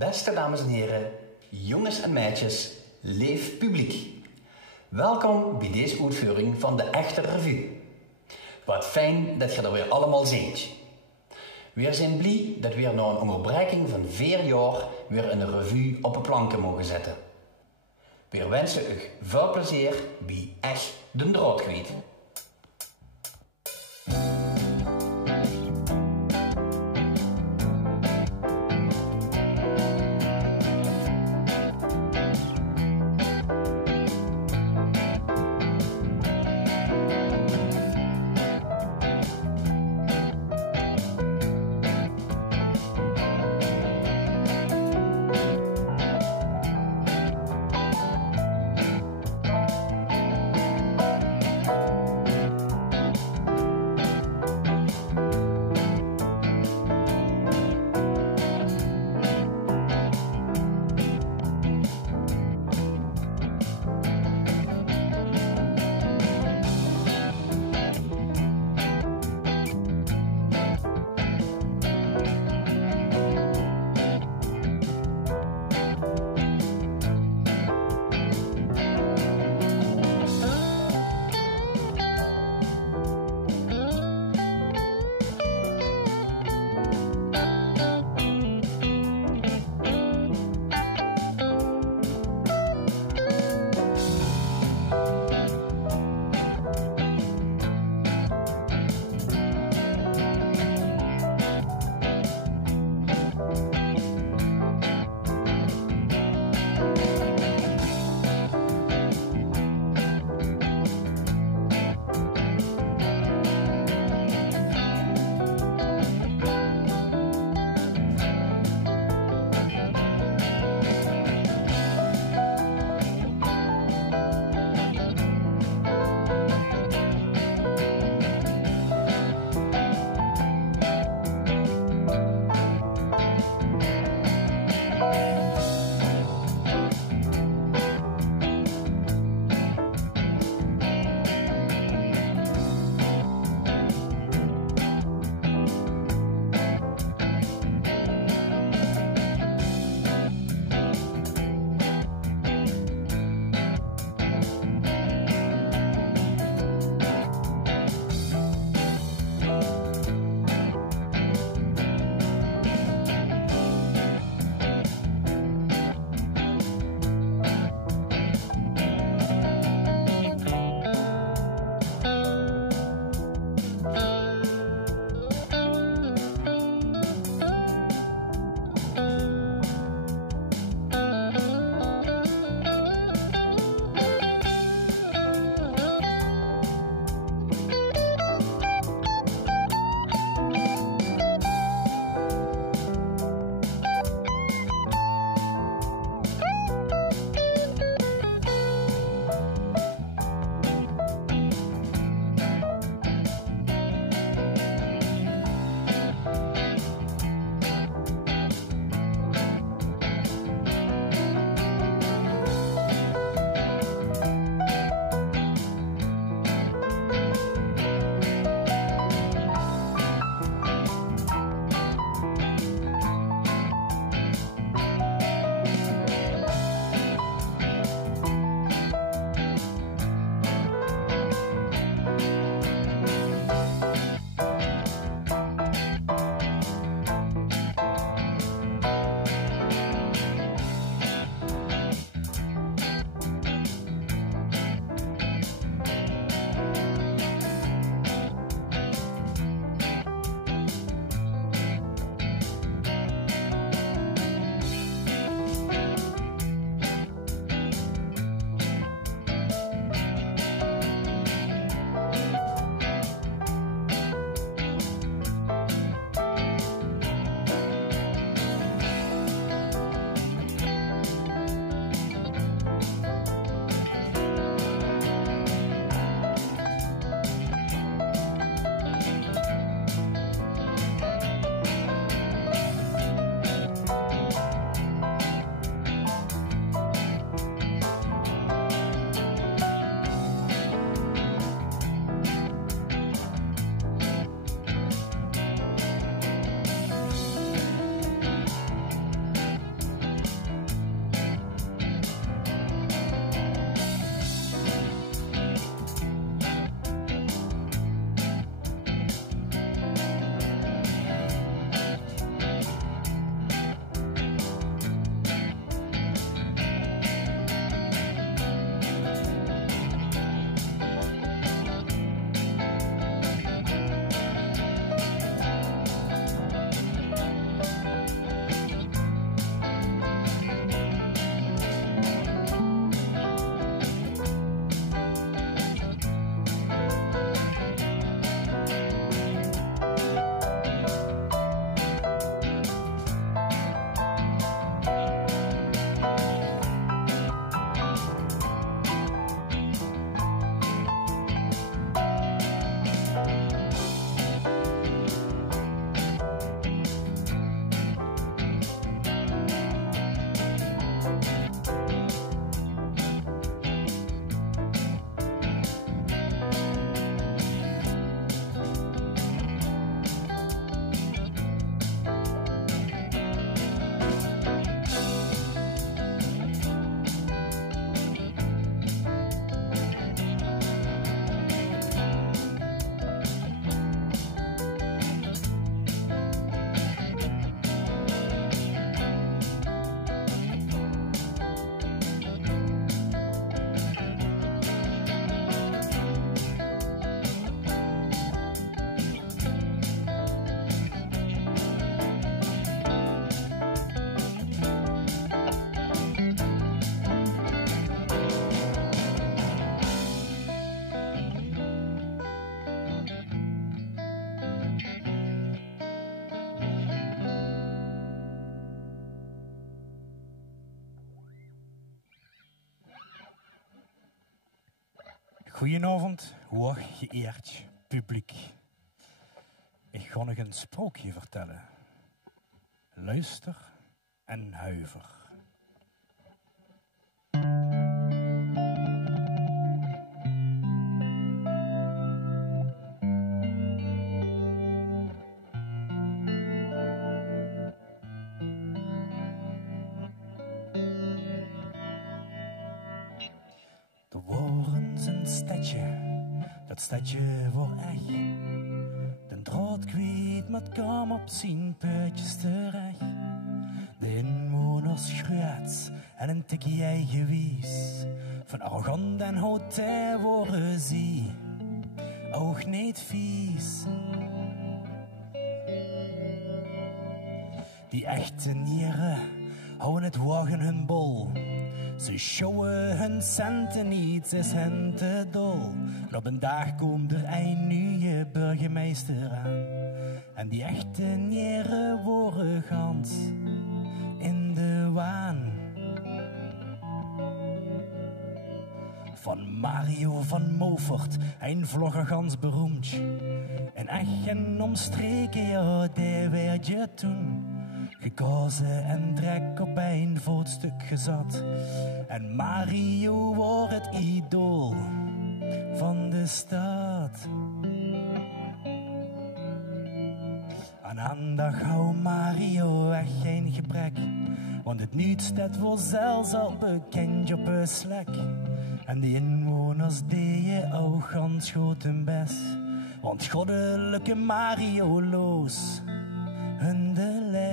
Beste dames en heren, jongens en meisjes, leef publiek. Welkom bij deze uitvoering van de Echte Revue. Wat fijn dat je er weer allemaal bent. We zijn blij dat we na een onderbreking van 4 jaar weer een revue op de planken mogen zetten. We wensen u veel plezier bij Echt de Draad kwijt. Goedenavond, hooggeëerd publiek. Ik ga nog een sprookje vertellen. Luister en huiver. Er was een stadje, dat stadje voor echt. De draad kwijt, maar het kwam op zijn puitjes terecht. De inwoners groot en een tikkie eigenwijs. Van arrogant en hotel worden ze ook niet vies. Die echte nieren houden het wagen hun bol. Ze sjouwen hun centen niet, is hen te dol. En op een dag komt er een nieuwe burgemeester aan. En die echte nieren worden gans in de waan. Van Mario van Movert, een vlogger gans beroemd. En echt en omstreken, ja, die werd je toen. Gekozen en drek op een voetstuk gezet. En Mario wordt het idool van de stad. Aan aandacht hou Mario echt geen gebrek. Want het niets dat was zelfs al bekend op een slek. En de inwoners deden ook gans goed hun best. Want goddelijke Mario loos hun de les.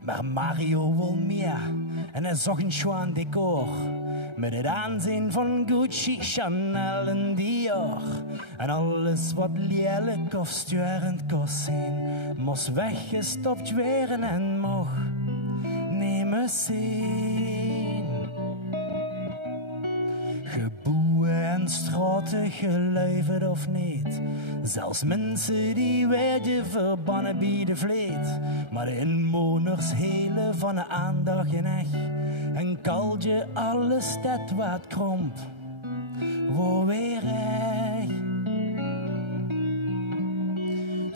Maar Mario wil meer en hij zag een schoon decor. Met het aanzien van Gucci, Chanel en Dior. En alles wat lelijk of sturend kost zijn, moest weggestopt werden en mocht nemen zien. Geboeien en straten, geluiverd of niet. Zelfs mensen die werden verbannen bij de vleet. Maar de inwoners helen van de aandacht in echt. En kalt je alles dat wat kromp, voor weer echt.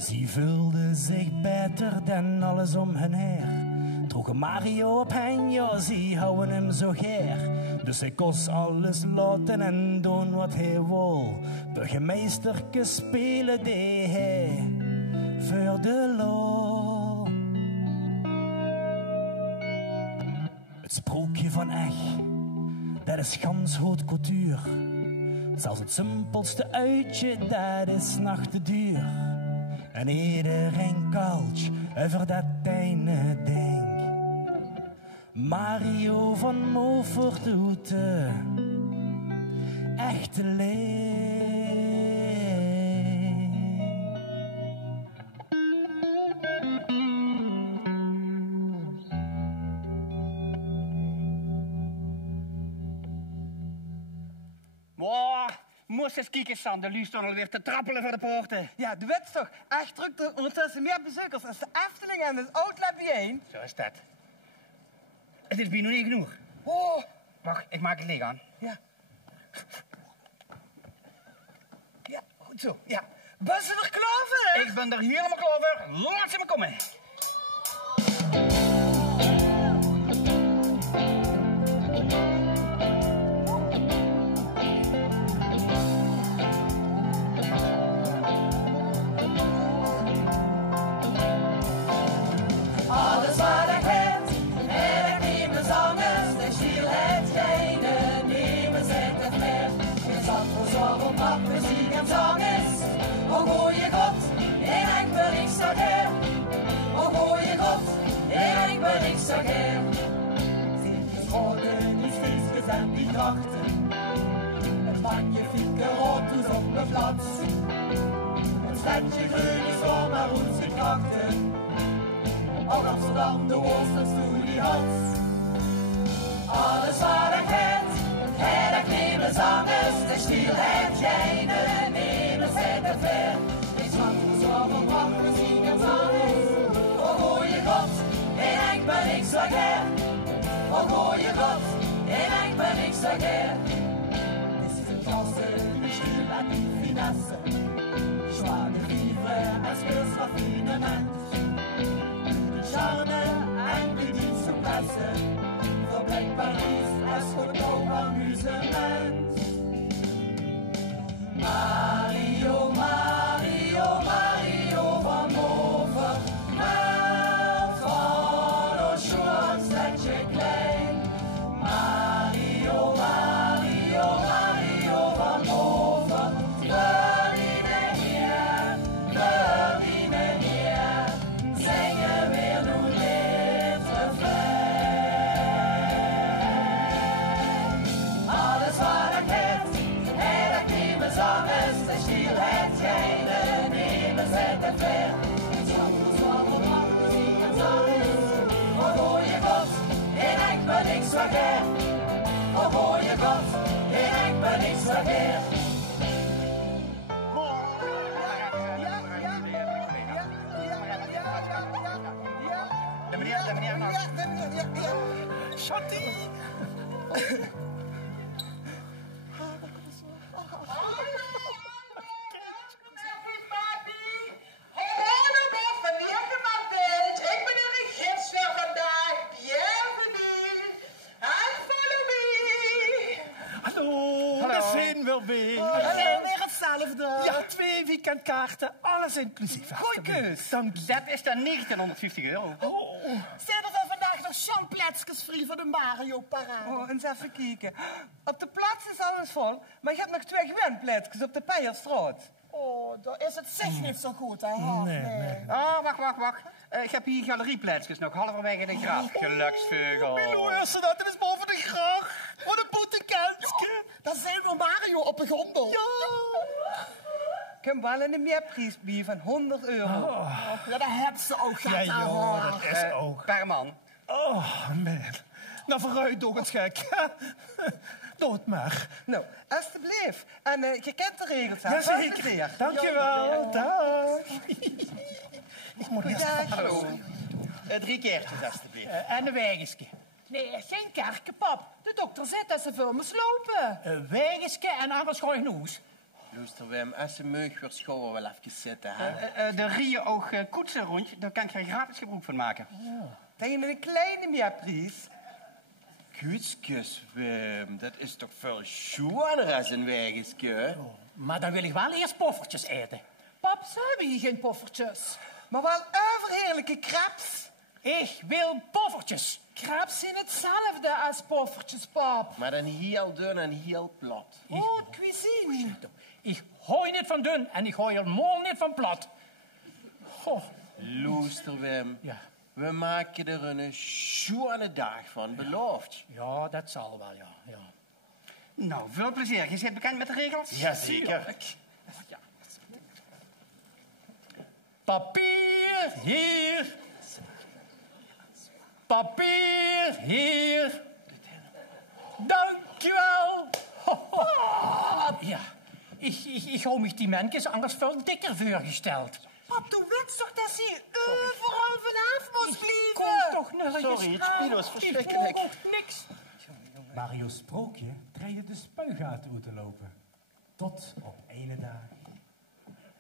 Ze voelden zich beter dan alles om hen heen. Droegen Mario op hen, ja, ze houden hem zo geer. Dus hij kost alles laten en doen wat hij wil. Burgemeesterke spelen die hij voor de lol. Het sprookje van echt, dat is gans haute couture. Zelfs het simpelste uitje, dat is nacht te duur. En iedereen kalt over dat ene ding. Mario van Movert doet de echte leer. Wow, moest eens kijken, Sander. Nu staan alweer te trappelen voor de poorten. Ja, de wet is toch echt druk. Er ondertussen meer bezoekers als de Efteling en het Outlet bijeen. Zo is dat. Het is bij nog niet genoeg. Oh. Wacht, ik maak het leeg aan. Ja. Ja, goed zo. Ja. Bussen er klaar voor? Ik ben er helemaal klaar voor. Laat ze me komen. Alles wat ik heb, en ik neem de zangers, de stiel het kleine, nemen zet het meer. Je zat voor zorg op muziek en zangers, oh goeie God, en ik ben niks zo her. Oh goeie God, en ik ben niks zo her. Die schoten, die steeds en die trachten, het magnifieke auto's op de plaats. Het stadje groen is voor maar hoe ze krachten. Ook Amsterdam, de Hoofdstad, die had. Alles wat ik heb ik neem zangers, de stilheid geine nemen zij te ver. Ik zat voor zoveel pracht, muziek en zangers. Oh goeie God, en ik ben ik zo ger. Oh goeie God, en ik ben ik zo ger. Het is een klasse, die stil en die finesse. Joie de vivre, als speels raffinement. De charme en de dienstpresse. Verblijkt Parijs als goedkoop amusement. Mario, Mario, Mario van Over. Maar van Oshon zet je klein. Mario, Mario, Mario van Over. Voor die meneer, zingen weer nu dit refrein. Alles wat ik heb nemen zangers, de stilheid geine nemen zij te ver. Ik zat voor zoveel pracht, muziek en zangers. Oh goeie God, en ik ben ik zo ger. Oh goeie God, en ik ben ik zo ger. De meneer nog. Shotty! Ik ben de regisseur vandaag. Bienvenue. And follow me. Hallo, daar zijn we weer. Weer hetzelfde. Ja, 2 weekendkaarten, alles inclusief. Goeie keus. Dank je. Dat is dan 1950 euro. Zijn er vandaag nog champletsjes vrij voor de Mario-parade? Oh, eens even kijken. Op de plaats is alles vol, maar je hebt nog 2 gewenpletsjes op de Peierstraat. Oh, daar is het zeg niet zo goed, hè? Nee. Oh, wacht. Ik heb hier galerieplaatsjes nog halverwege de graaf. Geluksvogel. Is dat? Het is boven de graag. Wat een boetekanske. Dan zijn we Mario op de gondel. Ik heb wel een meerprijs bij van 100 euro. Ja, dat hebben ze ook gehad. Ja, joh, dat is ook. Per man. Oh, man. Nou, vooruit, toch eens gek. Doe het maar. Nou, alstublieft. En je kent de regels, hè? Jazeker. Dankjewel. Dag. Ik moet eerst... Hallo. 3 keertjes, alstublieft. En een wegensje. Nee, geen kerken, pap. De dokter zegt dat ze veel moest lopen. Een wegensje en anders ga je naar huis. Luister Wim, als je meug wordt schouwen wel even zitten, hè? De Rie-oog koetsenrondje, daar kan ik er gratis gebruik van maken. Tegen een kleine meerprijs. Kutskus, Wim, dat is toch veel schoner als een wegensje? Maar dan wil ik wel eerst poffertjes eten. Pap, ze hebben hier geen poffertjes. Maar wel overheerlijke crepes. Ik wil poffertjes. Crepes zijn hetzelfde als poffertjes, pap. Maar dan heel dun en heel plat. Oh, cuisine. Ik gooi niet van dun en ik gooi er morgen niet van plat. Goh. Luister Wim, Ja. we maken er een schone dag van, beloofd. Ja, dat zal wel, ja. Nou, veel plezier. Je zit bekend met de regels? Jazeker. Ja. Papier hier. Papier hier. Dankjewel. Ja, ik hou mich die mensjes anders veel dikker voorgesteld. Pap, du weet toch dat ze overal vanaf moest blijven? Kom toch nergens. Sorry, het spiel was Ik verschrikkelijk. hoor ook niks. Mario Sprookje dreigde de spuigaten uit te lopen. Tot op ene dag.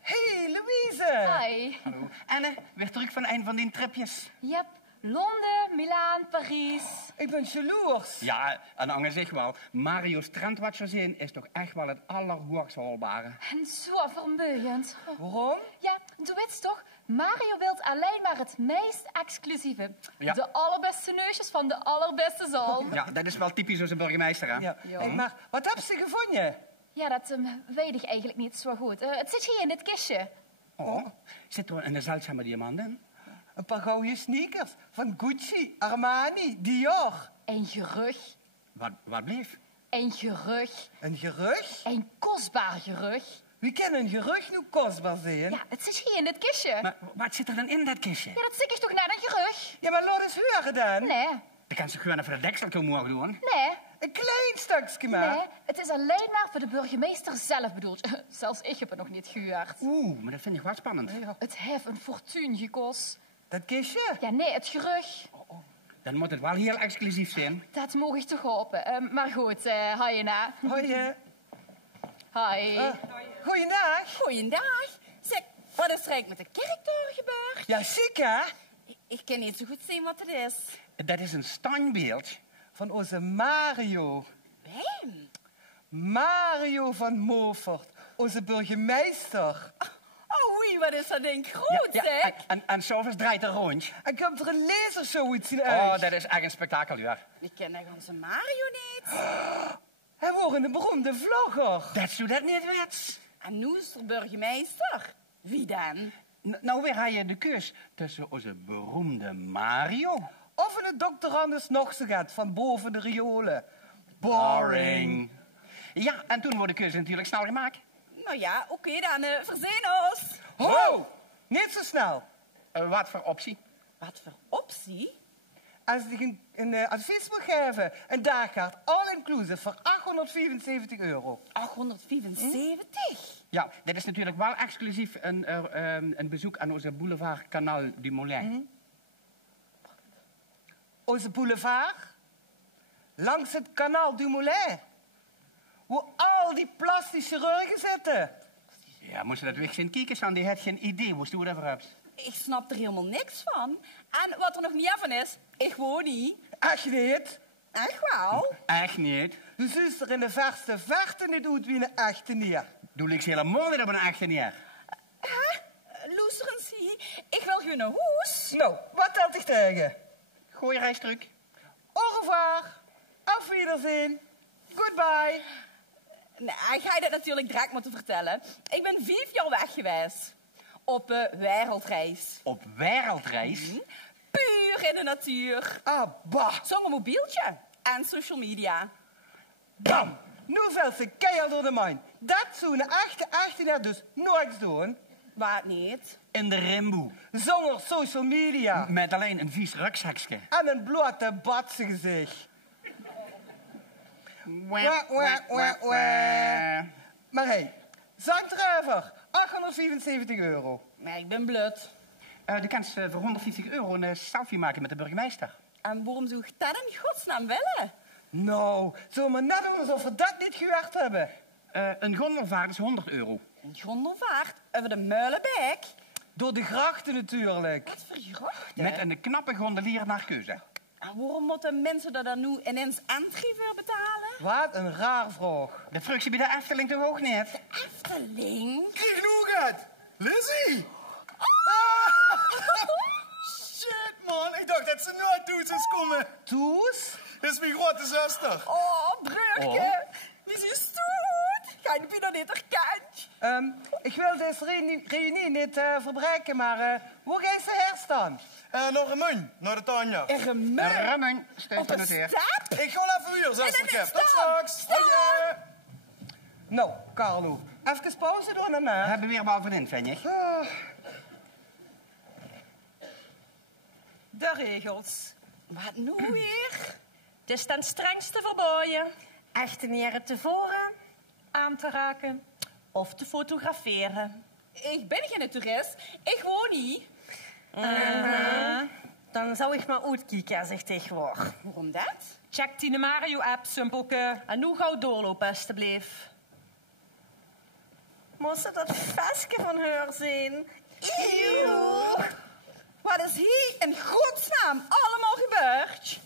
Hey, Louise. Hi. Hallo. Anne, weer terug van een van die tripjes. Yep. Londen, Milaan, Parijs. Ik ben jaloers. Ja, en Ange zegt wel, Mario's trendwatcherzin is toch echt wel het allerhoogst haalbare. En zo vermoeiend. Waarom? Ja, du weet toch, Mario wil alleen maar het meest exclusieve. Ja. De allerbeste neusjes van de allerbeste zaal. Ja, dat is wel typisch als een burgemeester, hè? Ja. Hey, maar wat heb ze gevonden? Ja, dat weet ik eigenlijk niet zo goed. Het zit hier in dit kistje. Oh, zit er een zeldzame diamant in? Een paar gouden sneakers van Gucci, Armani, Dior. Een gerug. Wat bleef? Een gerug. Een gerug? Een kostbaar gerug. Wie kan een gerug nu kostbaar zijn? Ja, het zit hier in dit kistje. Maar wat zit er dan in dat kistje? Ja, dat stik ik toch naar een gerug? Ja, maar laat eens horen dan. Nee, Dan kan ze gewoon even de deksel komen doen. nee. een klein stukje maar. Nee, het is alleen maar voor de burgemeester zelf bedoeld. Zelfs ik heb het nog niet gehoord. Maar dat vind ik wel spannend. Het heeft een fortuin gekost. Dat kistje? Ja, nee, het gerucht. Dan moet het wel heel exclusief zijn. Dat mogen ik toch hopen. Maar goed, hoi na. Hoi. Hoi. Goeiedag. Goeiedag. Zeg, wat is er eigenlijk met de kerktoren gebeurd? Ja, ziek hè? Ik kan niet zo goed zien wat het is. Dat is een standbeeld. Van onze Mario. Wem? Mario van Movert, onze burgemeester. Oh, oei, wat is dat ding groot, zeg. En s'avonds draait er rond. En komt er een lasershow iets in uit. Oh, dat is echt een spektakel, ja. Ik ken echt onze Mario niet. Hij wordt een beroemde vlogger. Dat zou dat niet wets. En nu is er burgemeester. Wie dan? Nou, weer had je de keus tussen onze beroemde Mario. Of een dokter Anders nog zo gaat van boven de riolen. Boring. Ja, en toen wordt de keuze natuurlijk snel gemaakt. Nou ja, oké dan, verzin ons. Ho! Niet zo snel. Wat voor optie? Wat voor optie? Als ik een advies moet geven, een dagkaart all-inclusive voor €874. 875? Ja, dit is natuurlijk wel exclusief een bezoek aan onze boulevard Canal du Moulin. Onze boulevard? Langs het Canal du Moulin. Hoe al die plastische chirurgen zitten. Ja, moest je dat weg zien kijken, San? Die had geen idee hoe je daarvoor hebt. Ik snap er helemaal niks van. En wat er nog niet van is, ik woon niet. Echt niet? Echt wel? Echt niet. De zuster in de verste verte niet doet wie een echte neer. Doe ik helemaal niet op een echte neer. Hè? Luister eens hier. Ik wil gewoon een hoes. Nou, wat telt ik tegen? Gooi reistruc. Au revoir. Auf Wiedersehen. Goodbye. Nee, ga je dat natuurlijk direct moeten vertellen. Ik ben 5 jaar weg geweest. Op wereldreis. Op wereldreis? Puur in de natuur. Ah, bah. Zonder mobieltje. En social media. Bam. Nu valt ze keihard door de mijn. Dat zou een echte dus nooit doen. Wat niet? In de rimboe. Zonder social media. Met alleen een vies rugzakje. En een blote badse gezicht. Maar hé, zak erover. €874. Nee, ik ben blut. De kans voor €150 een selfie maken met de burgemeester. En waarom zou ik dat in godsnaam willen? Nou, zullen we net doen alsof we dat niet gewerkt hebben? Een gondelvaart is €100. Een gondelvaart over de Muilenbeek? Door de grachten natuurlijk. Wat voor grachten? Met een knappe gondelier naar keuze. En waarom moeten mensen dat dan nu ineens entry voor betalen? Wat een raar vraag. De vruchtje bij de Efteling toch ook niet? Efteling? Kijk genoeg het! Lizzie! Shit, man. Ik dacht dat ze nooit toe zou komen. Toes? Dit is mijn grote zuster. Oh, Breukje. Wie is je stoet? Ga je bijna niet herkend? Ik wil deze reunie niet verbreken, maar hoe ga je ze herstaan? Nog een mun, naar de Tanja. Een Remmen, steun op van een het weer. stap? Ik ga even weer, zuster. Tot straks. Nou, Carlo, even pauze doen en We hebben weer wel van in, vind je? De regels. Wat nu weer? Het is ten strengste verboden echte nieren te voren, aan te raken of te fotograferen. Ik ben geen toerist. Ik woon niet. Dan zou ik maar uitkijken als ik tegenwoordig. Waarom dat? Check die Mario-app, simpelke. En nu gauw doorlopen, alstublieft. Moest het dat vestje van haar zien? Eeuw. Wat is hier in godsnaam allemaal gebeurd?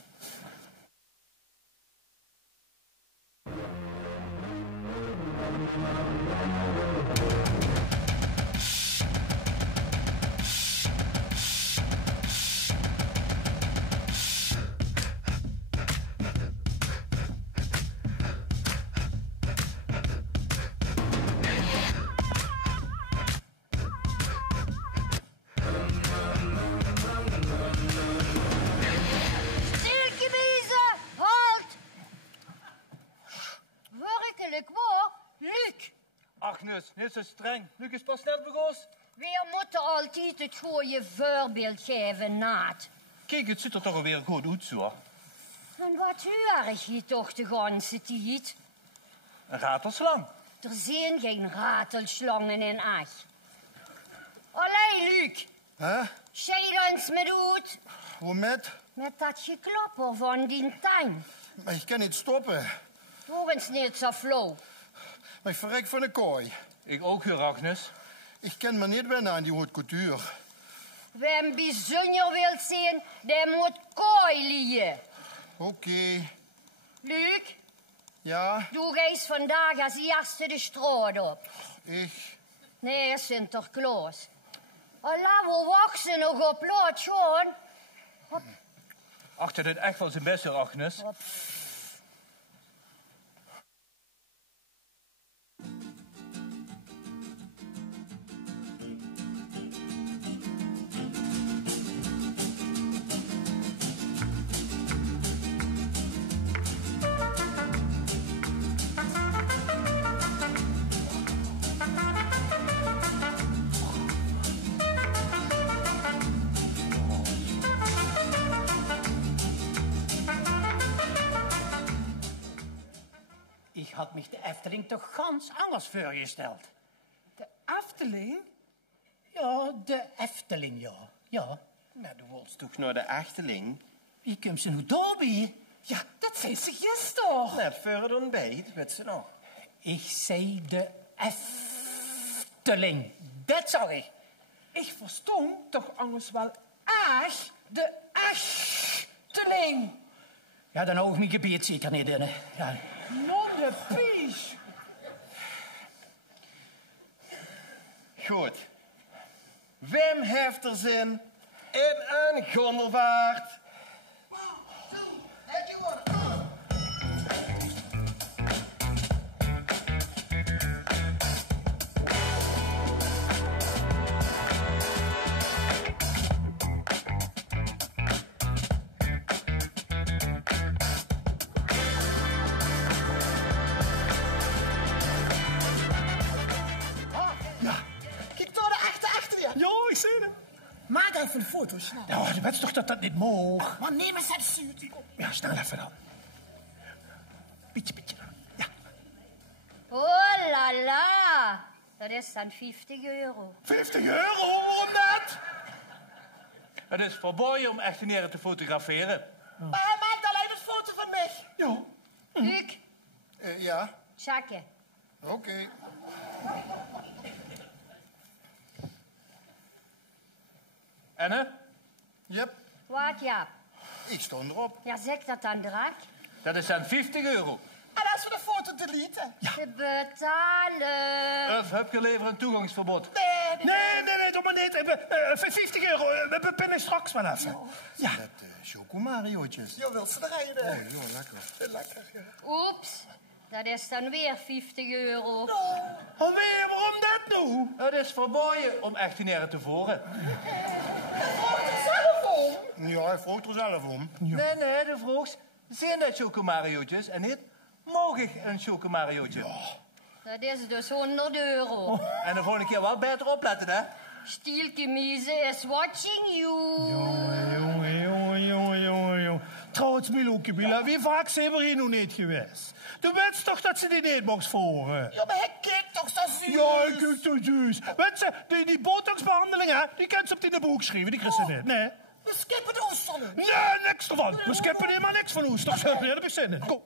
Agnes, niet zo streng. Luc is pas net begonnen. We moeten altijd het goede voorbeeld geven, Naad. Kijk, het ziet er toch alweer goed uit zo. En wat hoor ik hier toch de ganse tijd? Een ratelslang. Er zijn geen ratelslangen in Ach. Allee, Luc. Hè? Zij ons met uit. Hoe met? Met dat geklapper van die tuin. Maar ik kan niet stoppen. Doe eens niet zo flauw. Maar ik verrek van de kooi. Ik ook, heer Agnes. Ik kan me niet wennen aan die haute couture. Wie een bijzonder wil zien, die moet kooi liggen. Oké. Luc, Ja, doe eens vandaag als eerste de straat op. ik. Nee, Sinterklaas. Allah, we wachten nog op laat gewoon. Achter dit echt wel zijn best, heer Agnes. Ik had mich de Efteling toch ganz anders voorgesteld. De Efteling? Ja, de Efteling, ja. Ja. Nou, du wilt toch naar de Achterling? Wie komt ze nu daarbij? Ja, dat zei ze gisteren. Net voor het ontbijt, weet ze nog. Ik zei de Efteling. Dat zag ik. Ik verstond toch anders wel echt de Efteling. Ja, dan hou ik mijn gebied zeker niet in. Hè. Ja. Non de pies. Goed. Wim heeft er zin in een gondelvaart? Kijk daar de echte weer. Ja, ik zie hem. Maak even een foto, snel. Ja, je weet toch dat dat niet mag? Maar neem eens het zuur. Ja, snel even dan. Beetje dan. Ja. Oh la la. Dat is dan 50 euro. 50 euro, waarom dat? Het is verboden om echtgenoten te fotograferen. Maar maak alleen een foto van mij. Ja. Luc, Ja, zakken. oké. Enne? Yep, Wat, ja. ik stond erop. Ja, zeg dat dan draak. Dat is dan 50 euro. En als we de foto deleten? Te betalen. Of heb je liever een toegangsverbod? Nee, doe maar niet. 50 euro, we pinnen straks wel even. Ja. Dat chocomariootjes. Ja, wil ze er rijden? Oh, ja, lekker. Lekker, ja. Oeps, dat is dan weer 50 euro. Alweer, waarom dat nou? Het is verboden om echtgenoten te voeren. Ja, hij vroeg er zelf om. Nee, de vroeg zijn dat chocomariootjes en niet mag ik een chocomariootje. Dat is dus 100 euro. En de volgende keer wel beter opletten, hè? Stielkemieze is watching you. Jongen. Trouwens, Milou, wie vaak zijn we hier nog niet geweest? Du weet toch dat ze die niet mocht voeren? Ja, maar hij kijkt toch zo zuur. Ja, ik kijk toch juist. Weet ze, die botoxbehandeling, hè, die kan ze op die boek schrijven, die krijgen ze niet. Nee. We skippen de oesteren. Nee, niks ervan. We skippen helemaal niks van oesters. Nee, daar heb ik zin in. Kom.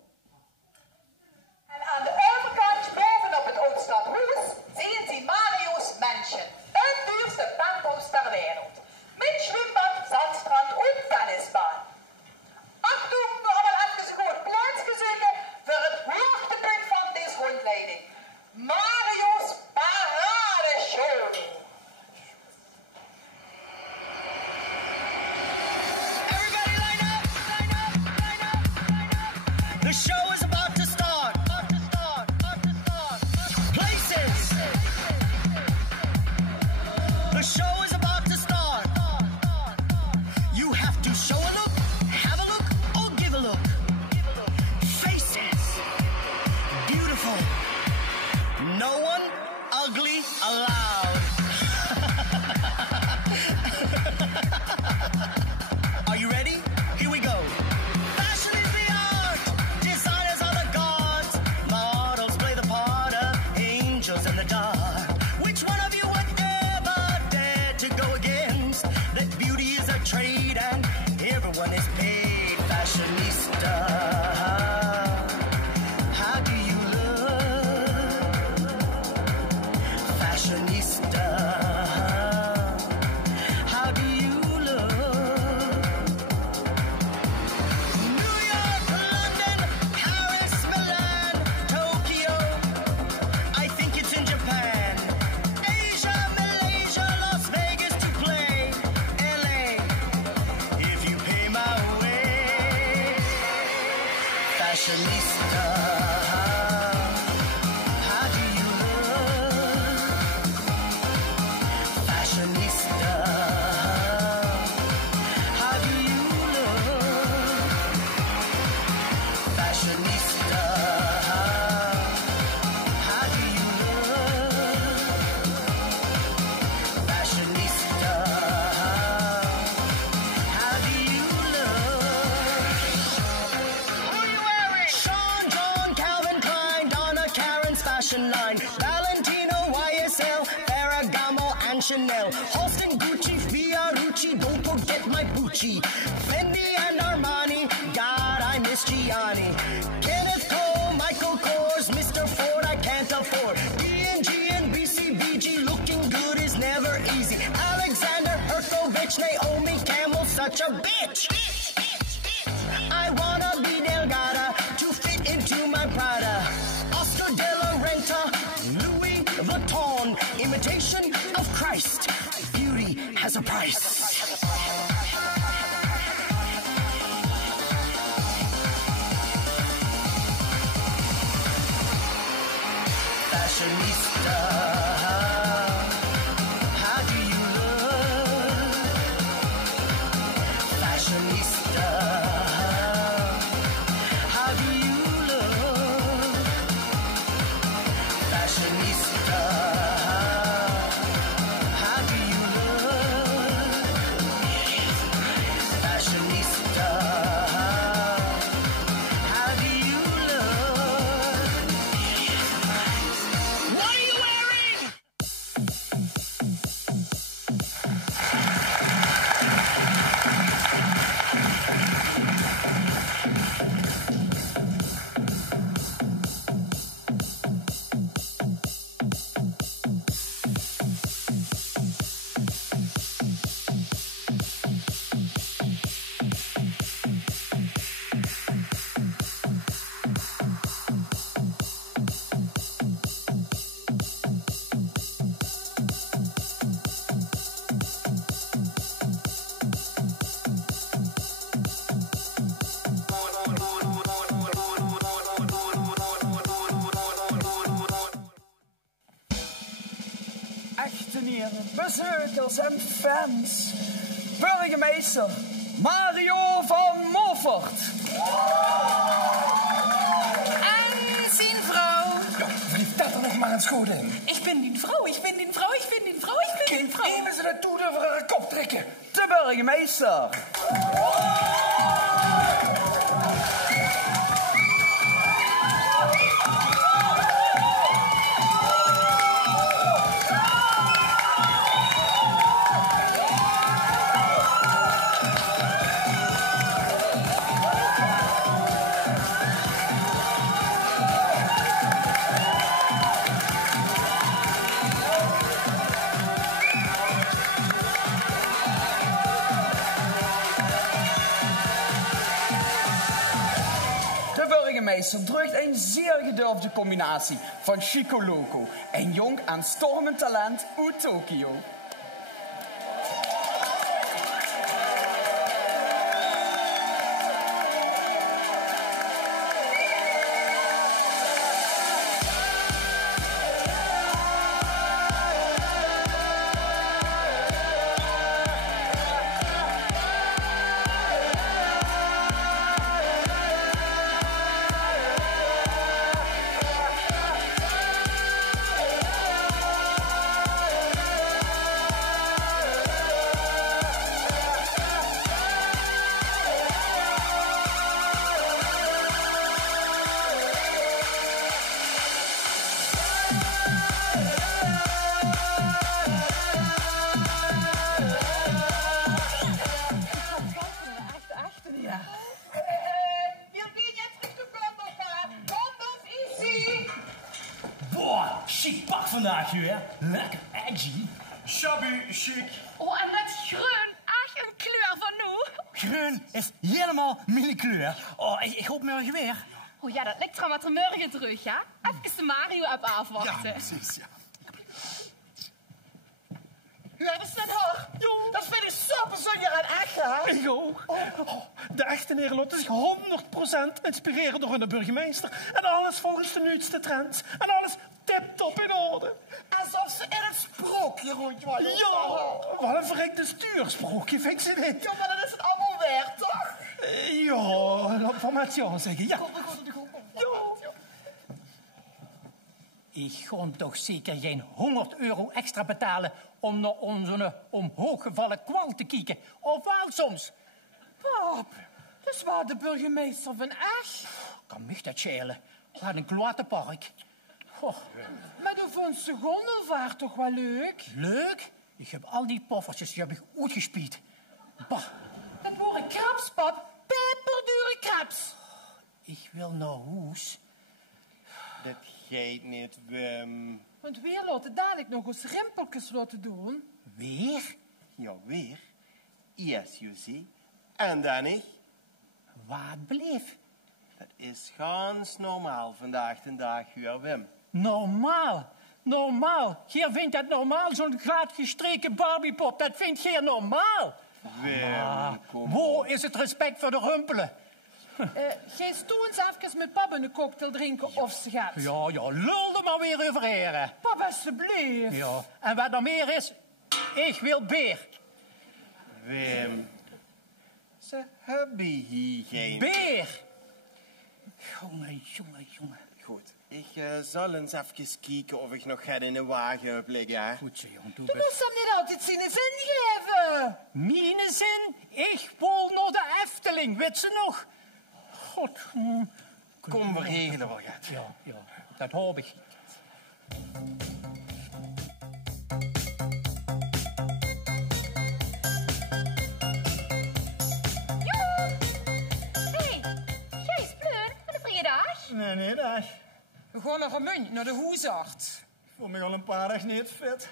En aan de overkant bovenop het Oudstadhuis zien Sie Mario's Mansion. Het duurste penthouse ter wereld. Met zwembad, zandstrand en tennisbaan. Achtung, nu allemaal even goed plaatsje zoeken voor het hoogtepunt van deze rondleiding. Mario's Paradeshow. The one is paid fashionista. How do you look? Fashionista. How do you look? New York, London, Paris, Milan, Tokyo. I think it's in Japan. Asia, Malaysia, Las Vegas to play. LA, if you pay my way. Fashionista. How do you look? Fashionista. How do you look? Fashionista. How do you look? Fashionista. How do you look? Who are you wearing? Sean, John, Calvin Klein, Donna Karen's fashion line, Valentino, YSL, Ferragamo, and Chanel, Halston, Gucci, Fiorucci, don't forget my Gucci, Fendi and Armani, God, I miss Gianni, Kenneth Cole, Michael Kors, Mr. Ford, I can't afford, D&G and BCBG, looking good is never easy, Alexander Herkovich, Naomi Campbell, such a bitch. I wanna be Delgada to fit into my Prada. Oscar de la Renta, Louis Vuitton, imitation of Christ. Beauty has a price. Fashionista. How do you look? Fashionista. How do you look? Fashionista. How do you look? Fashionista. How do you look? What are you wearing? Echte nieren, bezoekers en fans. Burgemeester Mario van Moffert. En zijn vrouw. Ja, blief dat er nog maar eens goed in. Ik ben die vrouw, ik ben die vrouw, ik ben die vrouw, ik ben die vrouw. Nemen ze de toeder voor haar kop trekken. De burgemeester. Burgemeester drukt een zeer gedurfde combinatie van Chico Loco en jong aanstormend talent uit Tokio. vandaag, hè? Lekker edgy. Shabby chic. Oh, en dat groen. Echt een kleur van nu. Groen is helemaal mijn kleur. Oh, ik hoop morgen weer. Oh ja, dat lijkt er wat er morgen terug, hè? Even de Mario-app afwachten. Ja, precies, ja. Ja, dat is net hoor. Dat vind ik zo bijzonder en echt, hè? Ik ook. De echte Nederland is 100% inspireren door hun burgemeester. En alles volgens de nieuwste trends. En alles tip-top in orde. Alsof ze in een sprookje rondwandelen. Ja, wat een verrekte stuursprookje, vind je dit? Ja, maar dat is het allemaal weer, toch? Ja, dat van met jou zeggen, ja. Ik ga toch zeker geen €100 extra betalen om naar onze omhooggevallen kwal te kijken. Of wel soms. Pap, dus waar de burgemeester van Echt? Kan mich dat schelen. We hadden een kloatenpark. Oh. Maar de Vonse gondelvaart toch wel leuk? Leuk? Ik heb al die poffertjes, die heb ik uitgespied. Bah. Dat worden krabs, pap. Peperdure krabs. Ik wil naar huis. Dat gaat niet, Wim. Want weer laten dadelijk nog eens rimpeltjes laten doen. Weer? Ja, weer. Eerst Jussie. En dan ik. Wat bleef? Dat is gans normaal vandaag de dag, ja, Wim. Normaal? Normaal? Jij vindt dat normaal, zo'n gladgestreken Barbiepop? Dat vindt jij normaal? Wim, kom Waar is het respect voor de rumpelen? Gij stoe eens even met papa een cocktail drinken of ze gaat. Ja, lul er maar weer over heren. Papa, alsjeblieft. Ja, en wat er meer is, ik wil beer. Wim. Ze hebben hier geen... Beer! Jongen. Goed, ik zal eens even kijken of ik nog ga in de wagen heb liggen, hè? Goed zo, jongen, Du moest hem niet altijd zijn zin geven. Mine zin? Ik wil naar de Efteling, weet ze nog? God. Kom, we regelen wel, gat. Ja, dat hoop ik. Nee, dag. We gaan nog een munt naar de huisarts. Ik voel me al een paar dagen niet fit.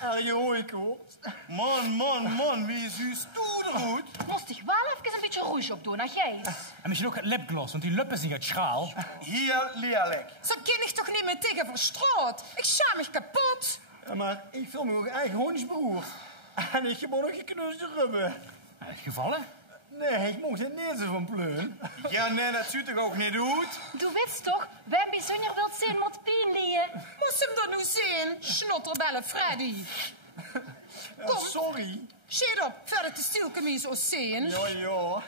Erge hooikoorts. Man, wie is uw stoerderhoed? Moest ik wel even een beetje rouge opdoen, naar Gijs. En misschien ook het lipgloss, want die lippen zijn het schaal. Hier, lelijk. Zo ken ik toch niet meer tegen voor straat? Ik schaam me kapot. Ja, maar ik voel me ook echt hondsberoerd. En ik heb ook nog geknuste rubben. Gevallen? Nee, ik mocht het niet zo van pleun. Ja, nee, dat ziet er ook niet uit. Du wist toch, wij bijzonder wilt zijn met pijn leren. Moest hem dan nu zien, snotterbelle Freddy. Kom. Sorry. Shit op, verder te stielkemies als zien. Ja.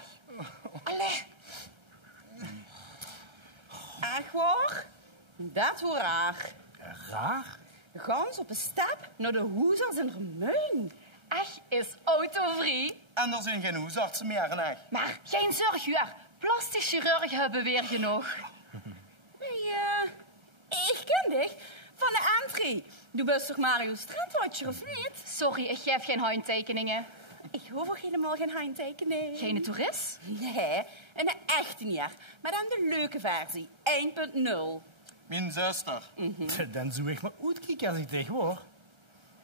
Allee. Echt waar? Dat wordt raar. Raar? Gans op een stap naar de hoezers in Remuin. Echt is autovrij. En er zijn geen huisartsen meer, nee. Maar geen zorg, hoor. Plastisch chirurg hebben weer genoeg. Nee, ik ken dich van de entree. Du bent toch Mario Strandwatcher, of niet? Sorry, ik geef geen handtekeningen. Ik hoef ook helemaal geen handtekening. Geen toerist? Nee, een echte niet. Maar dan de leuke versie, 1.0. Mijn zuster. Dan zou ik maar uitkijken als ik tegen hoor.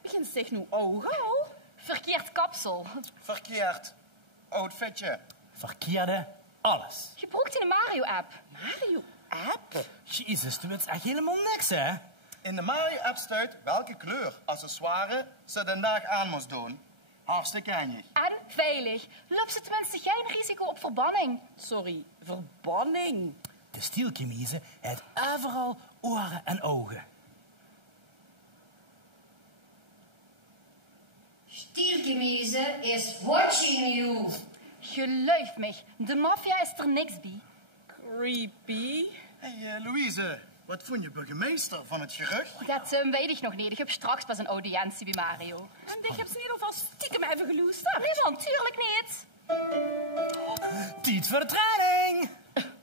Begint zich nu ogen al? Verkeerd kapsel. Verkeerd. Outfitje. Verkeerde alles. Gebruikt in de Mario-app. Mario-app? Jezus, du weet echt helemaal niks, hè? In de Mario-app staat welke kleur accessoire ze de dag aan moest doen. Hartstikke handig. En veilig. Loopt ze tenminste geen risico op verbanning. Sorry, verbanning? De stielchemise heeft overal oren en ogen. Stielchemise is watching you. Geloof me, de maffia is er niks bij. Creepy. Hey, Louise, wat vond je burgemeester van het gerucht? Dat weet ik nog niet. Ik heb straks pas een audiëntie bij Mario. En ik heb ze niet alvast stiekem even geloesterd. Nee, man, tuurlijk niet. Tijd voor de training!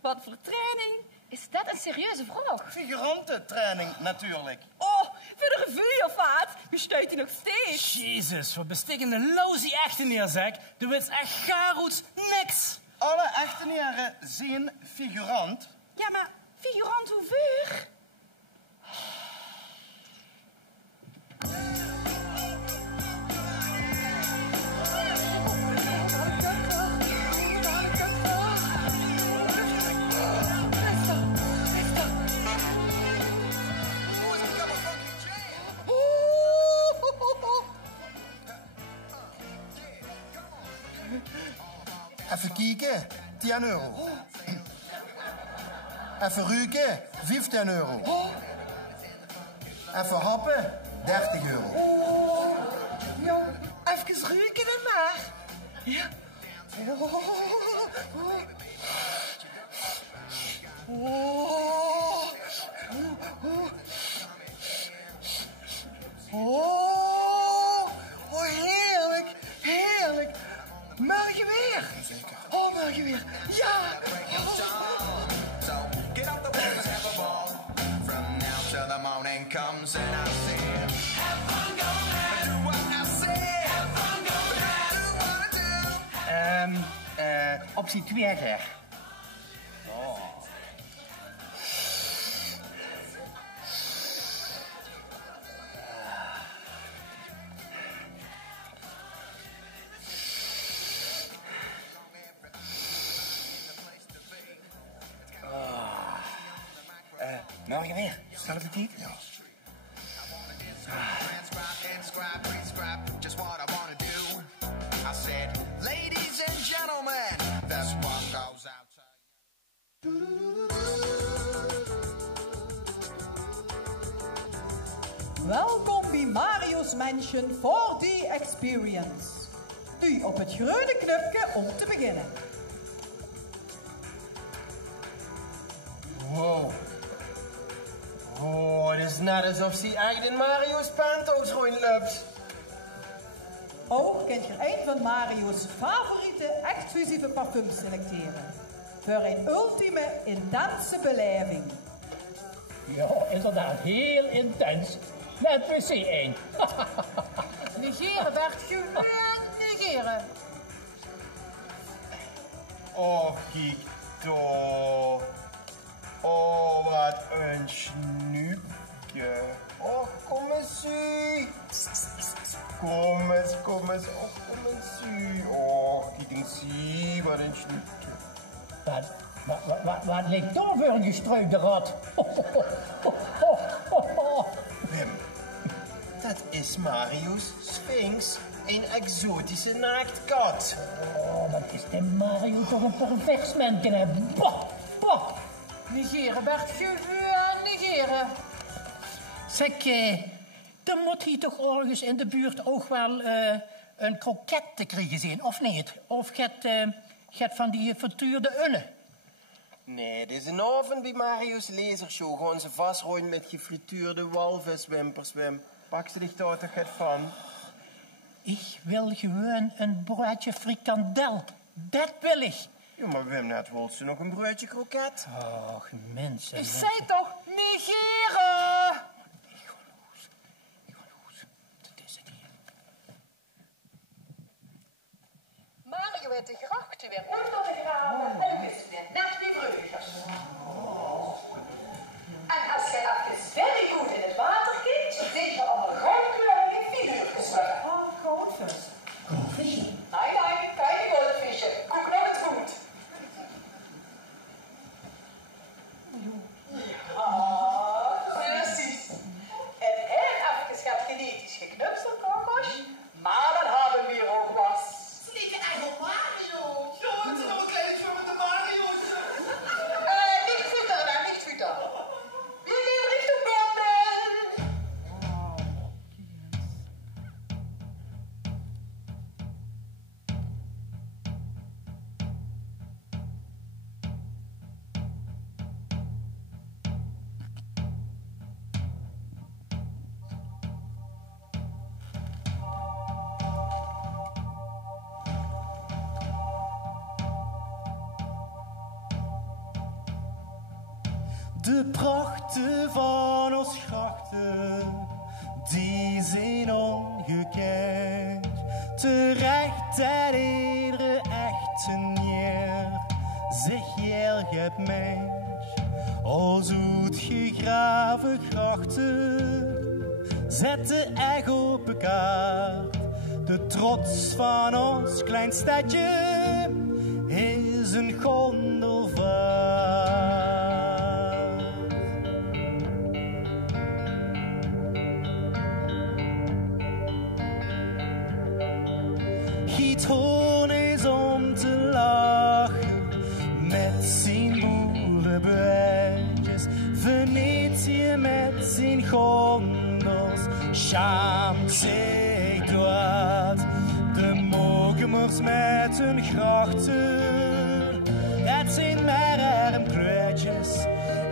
Wat voor training? Is dat een serieuze vraag? Figurantentraining, natuurlijk. Oh, voor de revue of wat? Wie stuit hij nog steeds? Jezus, wat bestikkende loze echte neerzak. Du weet echt garoets niks. Alle echtenaren zien figurant. Ja, maar figurant hoeveel? kieken, 10 euro. Even ruiken, 15 euro. Even happen, 30 euro. Oh, ja, even ruiken dan maar. Ja. Oh. Oh, heerlijk, heerlijk. Morgen weer. Oh, morgen weer. Ja. So get up the walls, have a ball. From now till the morning comes and I say, have fun, go mad. Do what I say. Have fun, go mad. Optie 2 zeg. Oh. Morgen weer. Zelfde tijd? Ja. Just what I wanna do. I said, ladies and gentlemen, that's what goes outside. Welkom bij Mario's Mansion 4D Experience. U op het groene knopje om te beginnen. Wow. Oh, het is net alsof ze echt in Mario's Penthouse rondloopt. Ook kunt je een van Mario's favoriete exclusieve parfums selecteren. Voor een ultieme intense beleving. Ja, inderdaad, heel intens. Met wc-1. Negeren, Bert, gewoon negeren. Oh, kijk toch. Oh, wat een snoepje. Oh, kom eens u. Kom eens. Oh, kom eens u. Oh, kijk eens hier, wat een snoepje. Wat ligt daar voor een gestruikte rat? Wim, dat is Mario's Sphinx. Een exotische naaktkat. Oh, dat is de Mario toch een pervers mensje, hè? Bah, bah. Negeren, Bert, gewoon negeren. Zeg, dan moet hij toch ergens in de buurt ook wel een kroket te krijgen zijn, of niet? Of gaat van die vertuurde unnen? Nee, dit is een avond bij Mario's lasershow. Gaan ze vastrooien met gefrituurde walviswimpers, Wim. Pak ze dich daar toch het van? Ik wil gewoon een broodje frikandel. Dat wil ik. Ja, maar Wim, net wil ze nog een broodje kroket. Och, mensen. Ik zei toch, negeren! Mario heeft de grachten weer onder de graven en wist weer net wie vreugdes. En als je even very goed in het water kijkt, zie je allemaal goudkleurige figuurtjes zwemmen. Oh, goudvis. Goudvisje? Nee, keine goudvisje. Koek nog eens goed. Ja, precies. En heel even gaat genetisch geknupseld, kokos. Maar dan hebben we hier ook wat. Slieke eigen Mario. Ja, het is nog een klein zwemmende Mario's. Niet voeteren, niet voeteren. Weer richting Banden. De prachten van ons grachten, die zijn ongekend. Terecht dat iedere echte neer zich heel hebt mens. Als zoet gegraven grachten, zetten echt op elkaar. De trots van ons klein stadje is een gondelvaart. Giethoorn is om te lachen. schaamt zich dood. De mogemers met hun grachten, het zijn maar arm kruidjes.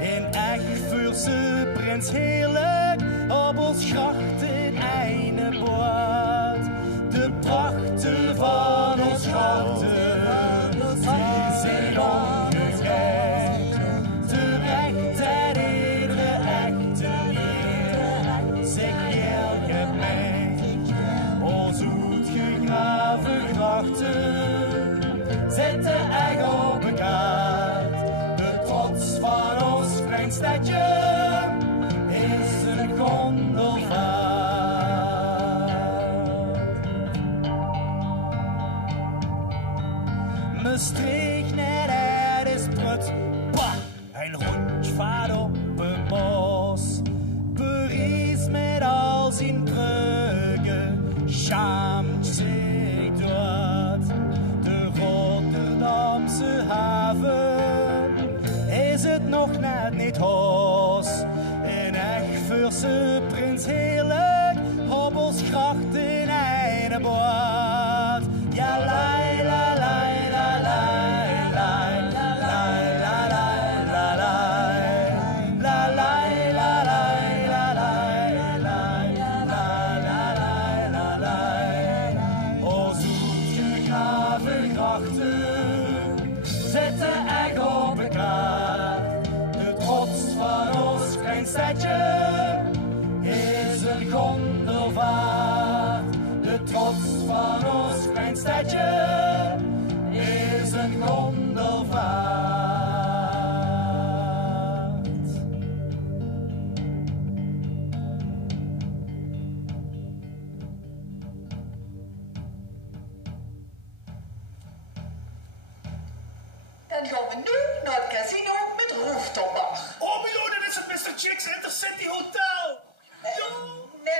In echt voor ze prins heerlijk op ons grachten een boord. De prachten van ons grachten, die zijn ongerecht. Terecht en iedere echte eer, zeg heel gemeend. Ons uitgegraven grachten, zetten echt op elkaar. De trots van ons klein stadje is een gondelvaart. Maastricht net uit is prut, bah, een rondje vaart op een bos. Parijs met al zijn bruggen, schaamt zich dood. De Rotterdamse haven is het nog net niet hoos. In echt verse prins heerlijk, op ons gracht in een boord. Ja, lai, la, lai, la, lai, lai, la, lai, la, lai, la, lai. La, lai, la, lai, la, lai, lai, la, lai, la, lai. Ons uitgegraven grachten zetten echt op elkaar. De trots van ons klein stadje is een gondelvaart. De trots van ons klein stadje is een gondelvaart. Dan gaan we nu naar het casino met rooftopbar. Oh, Milo, dit is het Mr. Chicks Intercity Hotel. Nee.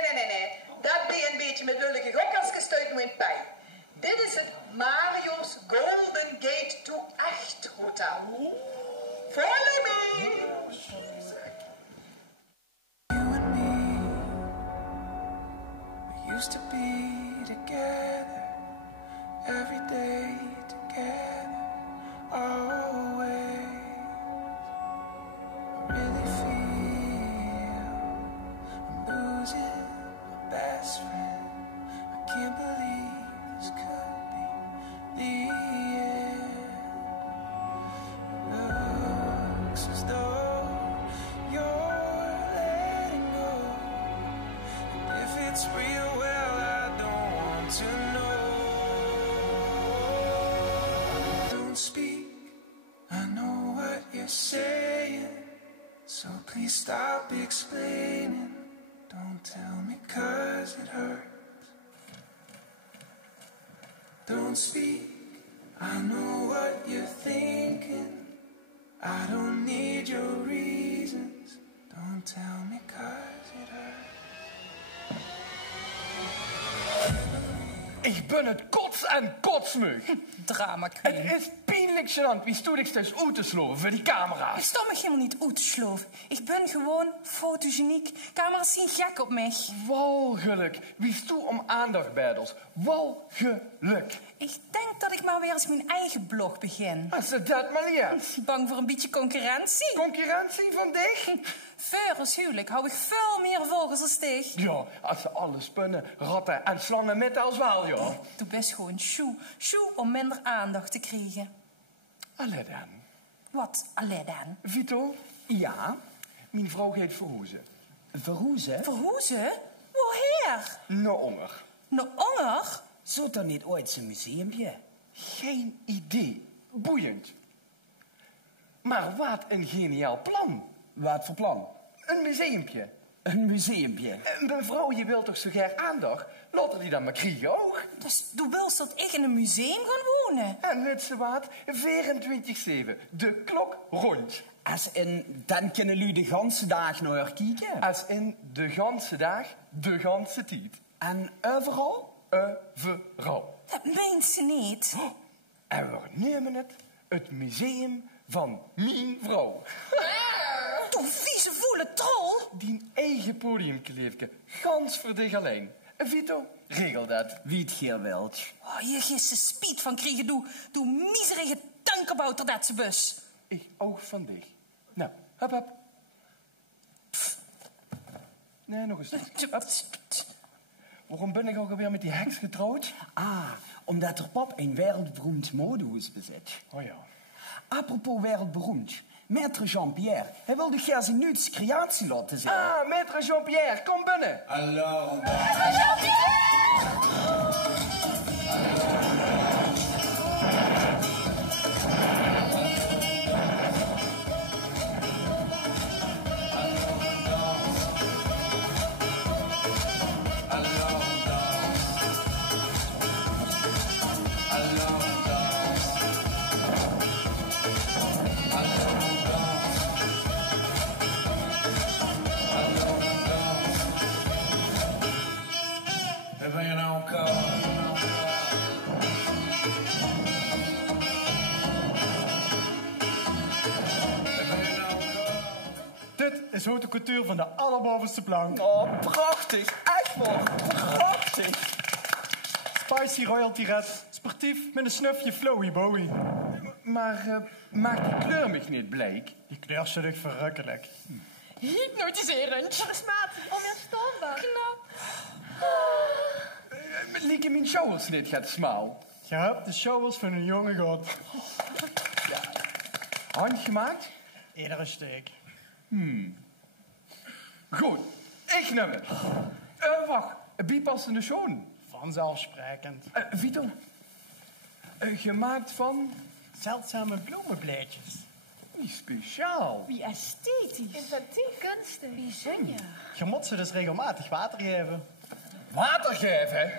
Dat ben je een beetje met lullige gokkers gestuurd nu in pij. Dit is het Mario's Golden Gate to 8 Hotel. Follow me! We used to be together, every day together, always. I really feel I'm losing my best friend. I can't believe this could be the end. It looks as though you're letting go. And if it's real, well, I don't want to know. Don't speak, I know what you're saying. So please stop explaining. Don't tell me 'cause it hurts. Don't speak, I know what you're thinking. I don't need your reasons. Don't tell me 'cause it hurts. Ik ben het kots en kotsmug. Drama queen. Het is pijnlijk gênant. Wie stoot ik steeds uit te sloven voor die camera's? Ik sta me helemaal niet uit te sloven. Ik ben gewoon fotogeniek. Camera's zien gek op mij. Walgeluk. Wie stoot om aandacht bij ons? Walgeluk. Ik denk dat ik maar weer eens mijn eigen blog begin. Als ze dat maar leert. Bang voor een beetje concurrentie? Concurrentie van dich? Voor ons huwelijk hou ik veel meer volgers als dich. Ja, als ze alle spinnen, ratten en slangen met als wel, ja. Doe best gewoon shoe om minder aandacht te krijgen. Allee dan. Wat, allee dan? Vito? Ja? Mijn vrouw heet Verhoezen. Verhoezen? Verhoezen? Woher? Naar Onger. Naar Onger? Zou er niet ooit zo'n museumpje? Geen idee. Boeiend. Maar wat een geniaal plan. Wat voor plan? Een museumpje. Een museumpje? Mevrouw, je wilt toch zo graag aandacht? Laat er die dan maar kriegen ook. Dus du wilt dat ik in een museum gaan wonen? En net zo wat, 24/7. De klok rond. Als in, dan kunnen jullie de ganse dag naar kijken? Als in de ganse dag, de ganse tijd. En overal? Overal. Dat meent ze niet. En we nemen het museum van mijn vrouw. Toen vieze voele troll. Die eigen podiumkleefje, gans voor dich alleen. Vito, regel dat. Wie het hier wilt. Oh, je giste spiet van kriegen doe miserige tankebouter dat ze bus. Ik oog van dich. Nou, hop, hop. Nee, nog eens. Hop. Waarom ben ik ook alweer met die heks getrouwd? Ah, omdat er pap een wereldberoemd modehuis bezit. Oh ja. Apropos wereldberoemd. Maître Jean-Pierre, hij wilde graag zijn nieuwste creatie laten zien. Ah, Maître Jean-Pierre, kom binnen. Hallo. Maître Jean-Pierre! Ben je nou koud? Dit is haute couture van de allerbovenste plank. Oh, prachtig. Echt wel. Prachtig. Spicy Royalty Red. Sportief met een snufje Flowy Bowie. Maar maakt die kleur mij niet bleek? Die kleur is echt verrukkelijk. Hypnotiserend. Charismatisch, onweerstaanbaar. Knap. Lieke mijn showers niet gaat smaal. Je hebt de showers van een jonge god. Ja. Handgemaakt? Iedere steek. Goed, ik neem het. Wacht, bijpassende schoon. Vanzelfsprekend. Vito, gemaakt van? Zeldzame bloemenblaadjes. Wie speciaal. Wie esthetisch. Inventief. Kunstig. Bijzonder. Je moet ze dus regelmatig water geven. Water geven?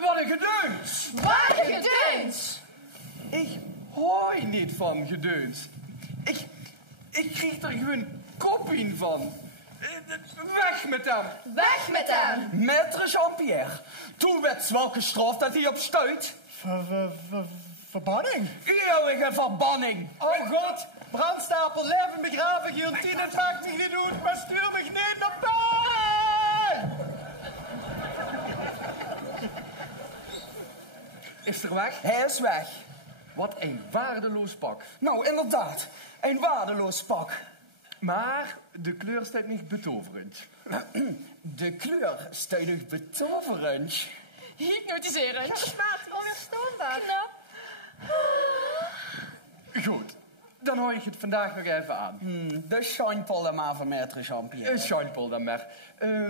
Wat een gedeuns. Wat een gedeuns. Ik hoor niet van gedeuns. Ik krijg er gewoon koppien van. Weg met hem. Weg met hem. Maître Jean-Pierre, toen werd welke straf dat hij op stuit? Verbanning? Eeuwige verbanning. Oh god, brandstapel, leven, begraven, guillotine, het maakt me niet uit, maar stuur me niet naar buiten! Is er weg? Hij is weg. Wat een waardeloos pak. Nou, inderdaad. Een waardeloos pak. Maar de kleur staat niet betoverend. De kleur staat nog betoverend. Hypnotiserend. Charismatisch, onweerstaanbaar. Knap. Goed, dan hoor ik het vandaag nog even aan. De Jean-Paul dan maar van Maître Jean-Pierre. Jean-Paul dan maar.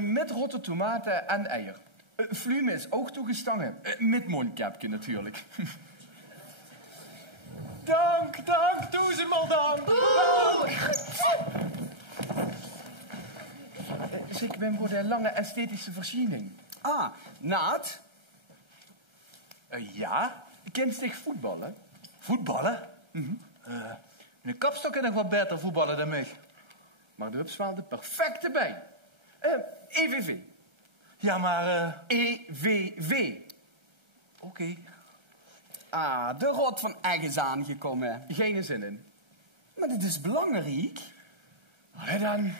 Met rotte tomaten en eier. Flume is ook toegestangen. Met mondkapje natuurlijk. Dank, duizendmaal dank. Ik ben voor de lange esthetische voorziening. Ah, Naad? Ja? Kent zich voetballen? Voetballen? Een kapstok kan nog wat beter voetballen dan mij. Maar de hubs wel de perfecte bij. EVV. Ja, maar... EVV. Oké. Ah, de rot van Egg is aangekomen. Geen zin in. Maar dit is belangrijk. En dan?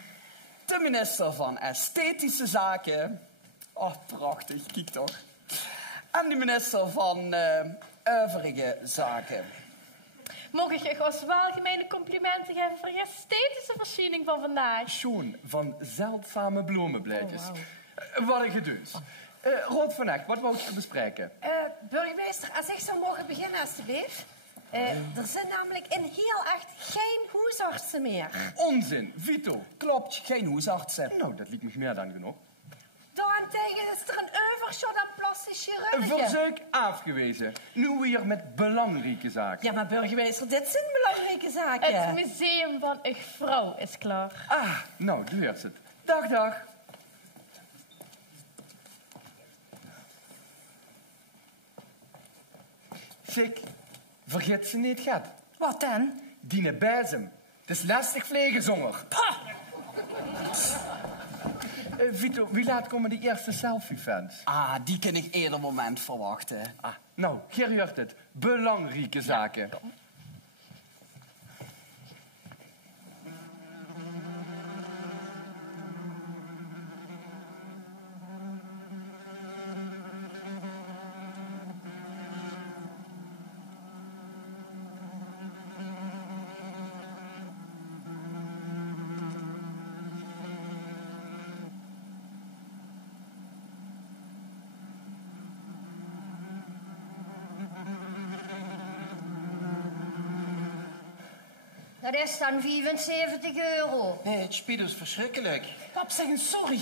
De minister van Esthetische Zaken. Oh, prachtig, kijk toch. En de minister van Overige Zaken. Mocht ik je als welgemeende complimenten geven voor je esthetische voorziening van vandaag? Schoon van zeldzame bloemenblaadjes. Oh, Wat een gedeuns. Rood van Echt, wat wou je bespreken? Burgemeester, als ik zou mogen beginnen, alstublieft. Er zijn namelijk in heel echt geen huisartsen meer. Onzin, Vito. Klopt, geen huisartsen. Nou, dat liet me meer dan genoeg. Daarentegen is er een overschot aan plastisch Een chirurgen. verzoek afgewezen. Nu weer met belangrijke zaken. Ja, maar burgemeester, dit zijn belangrijke zaken. Het museum van een vrouw is klaar. Ah, nou, doe eerst het. Dag, dag. Sik, vergeet ze niet, gat. Wat dan? Die bezem. Het is lastig vlegenzonger. Vito, wie laat komen de eerste selfie-fans? Ah, die kan ik ieder moment verwachten. Ah, nou, hier hoort het. Belangrijke zaken. Dat is dan 75 euro. Nee, het spied is verschrikkelijk. Pap, zeg eens sorry.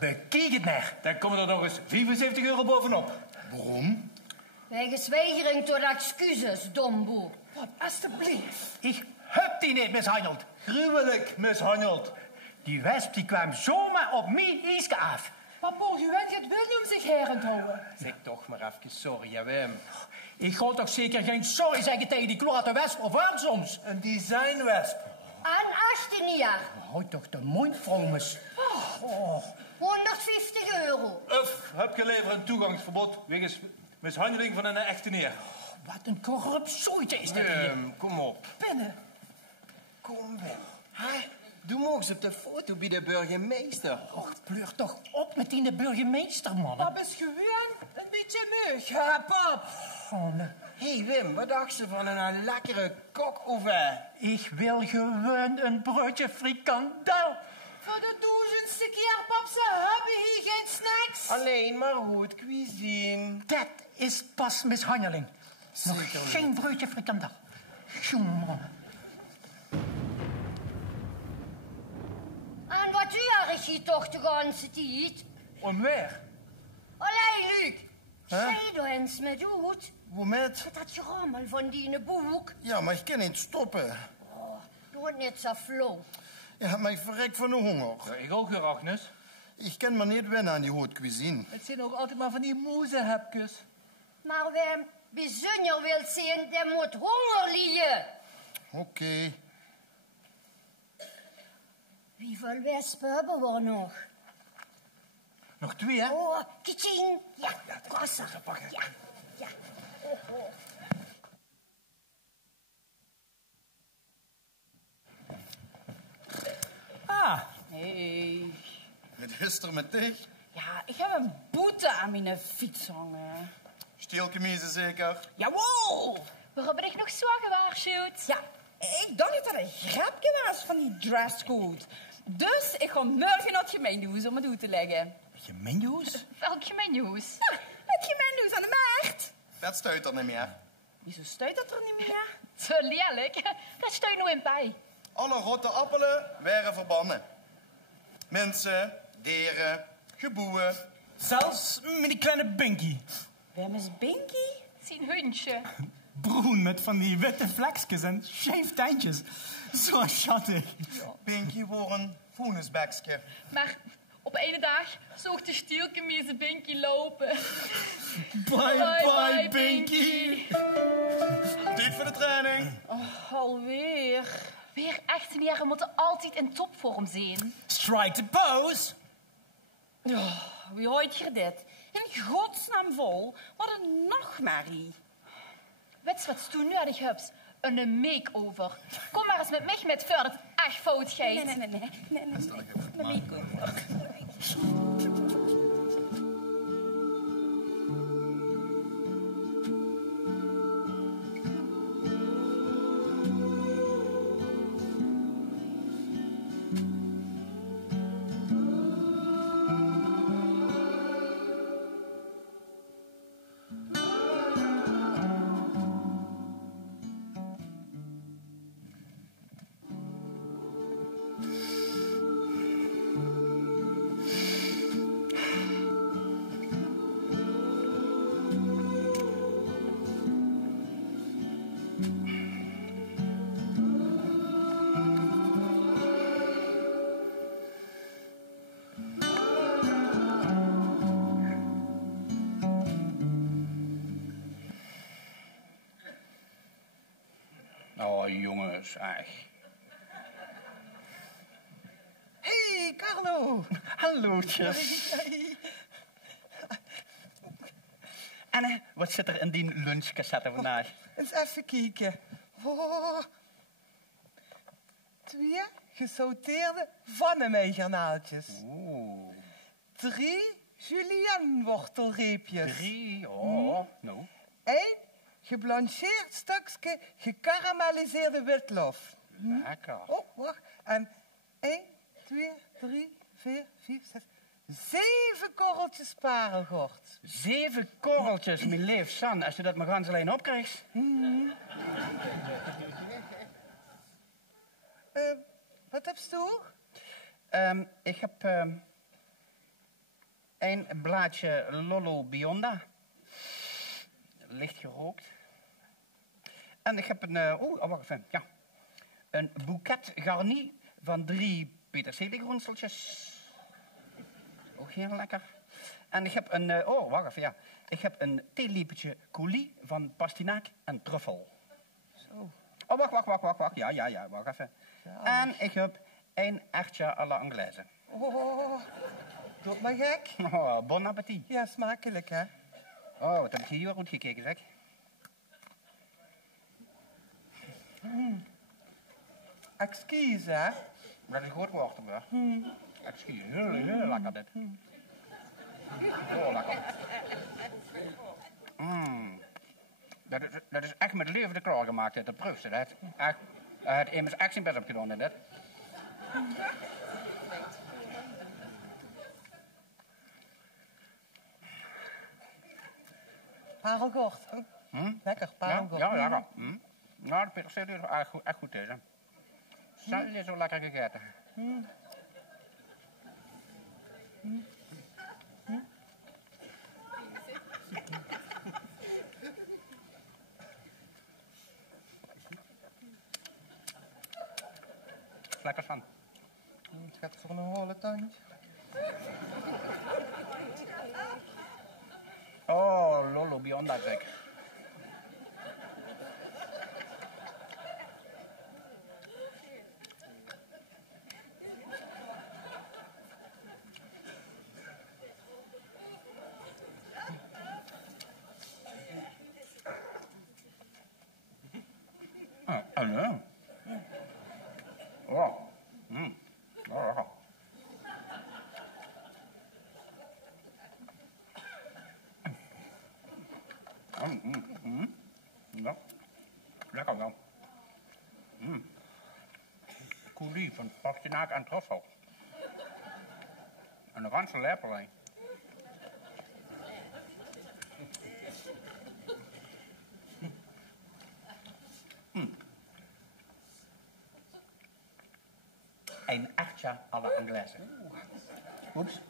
Bekijk het maar. Dan komen er nog eens 75 euro bovenop. Waarom? Wegens weigering tot excuses, domboe. Pap, alstublieft. Ik heb die niet mishandeld. Gruwelijk mishandeld. Die wesp die kwam zomaar op mijn iske af. Pap, morgen gaat William zich herend houden. Zeg toch maar even sorry, ja Wim. Ik ga toch zeker geen sorry zeggen tegen die klote wesp of soms. Een designwesp. Aan 18 jaar. Houd toch de mond vol, mis. Oh. 150 euro. Heb geleverd een toegangsverbod wegens mishandeling van een echte neer. Wat een corrupt zootje is dat hier. Kom op. Binnen. Kom, Wim. Doe nog eens op de foto bij de burgemeester. Och, pleur toch op met die de burgemeester, man. Pap is gewoon een beetje meug, hè, pap? Oh, nee. Hé, Wim, wat dacht ze van een lekkere kokoven? Ik wil gewoon een broodje frikandel. Voor de duizendste keer, pap, ze hebben hier geen snacks. Alleen maar goed cuisine. Dat is pas mishandeling. Nog Zeker niet. geen broodje frikandel. Jongen. En wat doe je toch de ganse tijd? Om weer? Allee, Luc. Zij door eens met doet. Hoe met? Met dat gerammel van die boek. Ja, maar ik kan niet stoppen. Oh, doe het niet zo flauw. Ja, maar ik verrek van de honger. Ja, ik ook, Agnes. Ik kan maar niet wennen aan die haute cuisine. Het zijn ook altijd maar van die moezehapjes. Maar wie bijzonder wil zien, der moet honger liegen. Oké. Hoeveel wespen hebben we nog? Nog 2, hè? Oh, kitching. Ja, kossa. Ja, ja. Oh, oh. Ah. Hey. Het is er met dich. Ja, ik heb een boete aan mijn fiets hangen. Steelkemiezen zeker? Jawel! We hebben dich nog zo gewaarschuwd. Ja, ik dacht dat het een grapje was van die dresscode. Dus ik ga morgen naar het gemeentehuis om het toe te leggen. Gemeentehuis? Welk gemeentehuis? Ja, het gemeentehuis aan de markt. Dat stuit er niet meer. Wieso stuit dat er niet meer? Zo lelijk. Dat steun nu in bij. Alle rotte appelen waren verbannen. Mensen, dieren, geboeien. Zelfs met die kleine Binky. Wem is Binky? Zijn hondje. Bruin met van die witte vlekjes en scheef tandjes. Zo schattig. Ja, Binky wordt een voenisbekske. Maar op ene dag zocht de stielkemeeze Binky lopen. Bye, Binky. Tijd voor de training. Oh, alweer. Weer 18 jaar moeten altijd in topvorm zijn. Strike the pose. Oh, wie hoort je dit? In godsnaam vol. Wat een nachtmerrie. Weet je wat ze toen nodig hebt? Een make-over. Kom maar eens met mij met voor het echt fout gaat. Nee. Een make-over. Oh, jongens, echt. Hey, Carlo. Hallootjes. En wat zit er in die lunchcassette vandaag? Eens even kijken. Oh. 2 gesauteerde vannemeigarnaaltjes. 3 julienne-wortelreepjes. 3, oh, nou. 1 geblancheerd stukje gekarameliseerde witlof. Lekker. Oh, wacht. En 1, 2, 3, 4, 5, 6, 7 korreltjes parelgort. 7 korreltjes, mijn lief San, als je dat maar ganz alleen opkrijgt. heb je? Ik heb een blaadje Lollo Bionda. Licht gerookt. En ik heb wacht even. Ja. Een boeket garni van 3 peterseliegroenseltjes. Ook heel lekker. En ik heb een, wacht even, ja. Ik heb een theelepeltje coulis van pastinaak en truffel. Zo. Oh, wacht. Ja, wacht even. Ja, en ik heb een erwtje à la Anglaise. Oh, doe maar gek. Oh, bon appétit. Ja, smakelijk, hè? Oh, wat heb ik hier goed gekeken, zeg. Excuus, hè? Dat is goed woord, hoor. Excuus, heel lekker dit. Heel lekker. Dat is echt met levende klaargemaakt, dit. Dat proeft ze, dat. Echt. Hij heeft immers echt zijn best op gedaan, dit. Parelgort. Lekker, parelgort. Ja, lekker. Nou, de peterselie is echt goed deze. Zelf is zo lekker gegeten. Lekker van. Het gaat voor een holle tandje. Oh, Lollo Bionda, zeg. Hallo. Oh. Oh, lekker. Ja. Lekker wel. Coulis van pastinaak en truffel. En een ganse lepelijn. Een erwtje à la Anglaise. Oeps.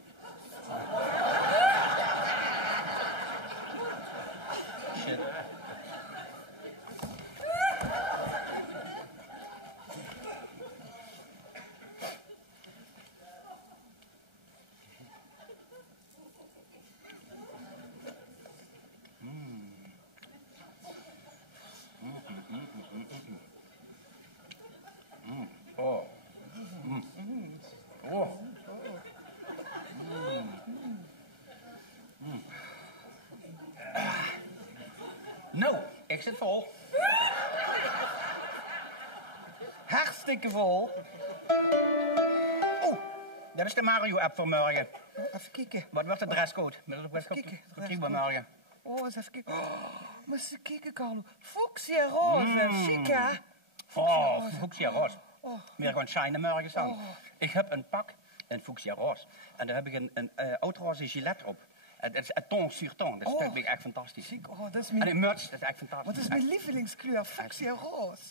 Shit. Oh. Oh. Nou, ik zit vol. Hartstikke vol. Oeh, dat is de Mario-app voor morgen. Even kijken. Wat wordt de dresscode? Even kijken. Wat krijgen we morgen? Oh, eens even kijken. Maar eens kijken, Carlo. Fuchsia roze, chic, hè? Fuchsia roze. Meer gewoon shine morgen aan. Ik heb een pak, een fuchsia roze. En daar heb ik een oud-roze gilet op. Het is ton sur ton. Dat vind ik echt fantastisch. Chic. Oh, dat is mijn... En een merch, dat is echt fantastisch. Wat is mijn lievelingskleur? Fuchsia roze.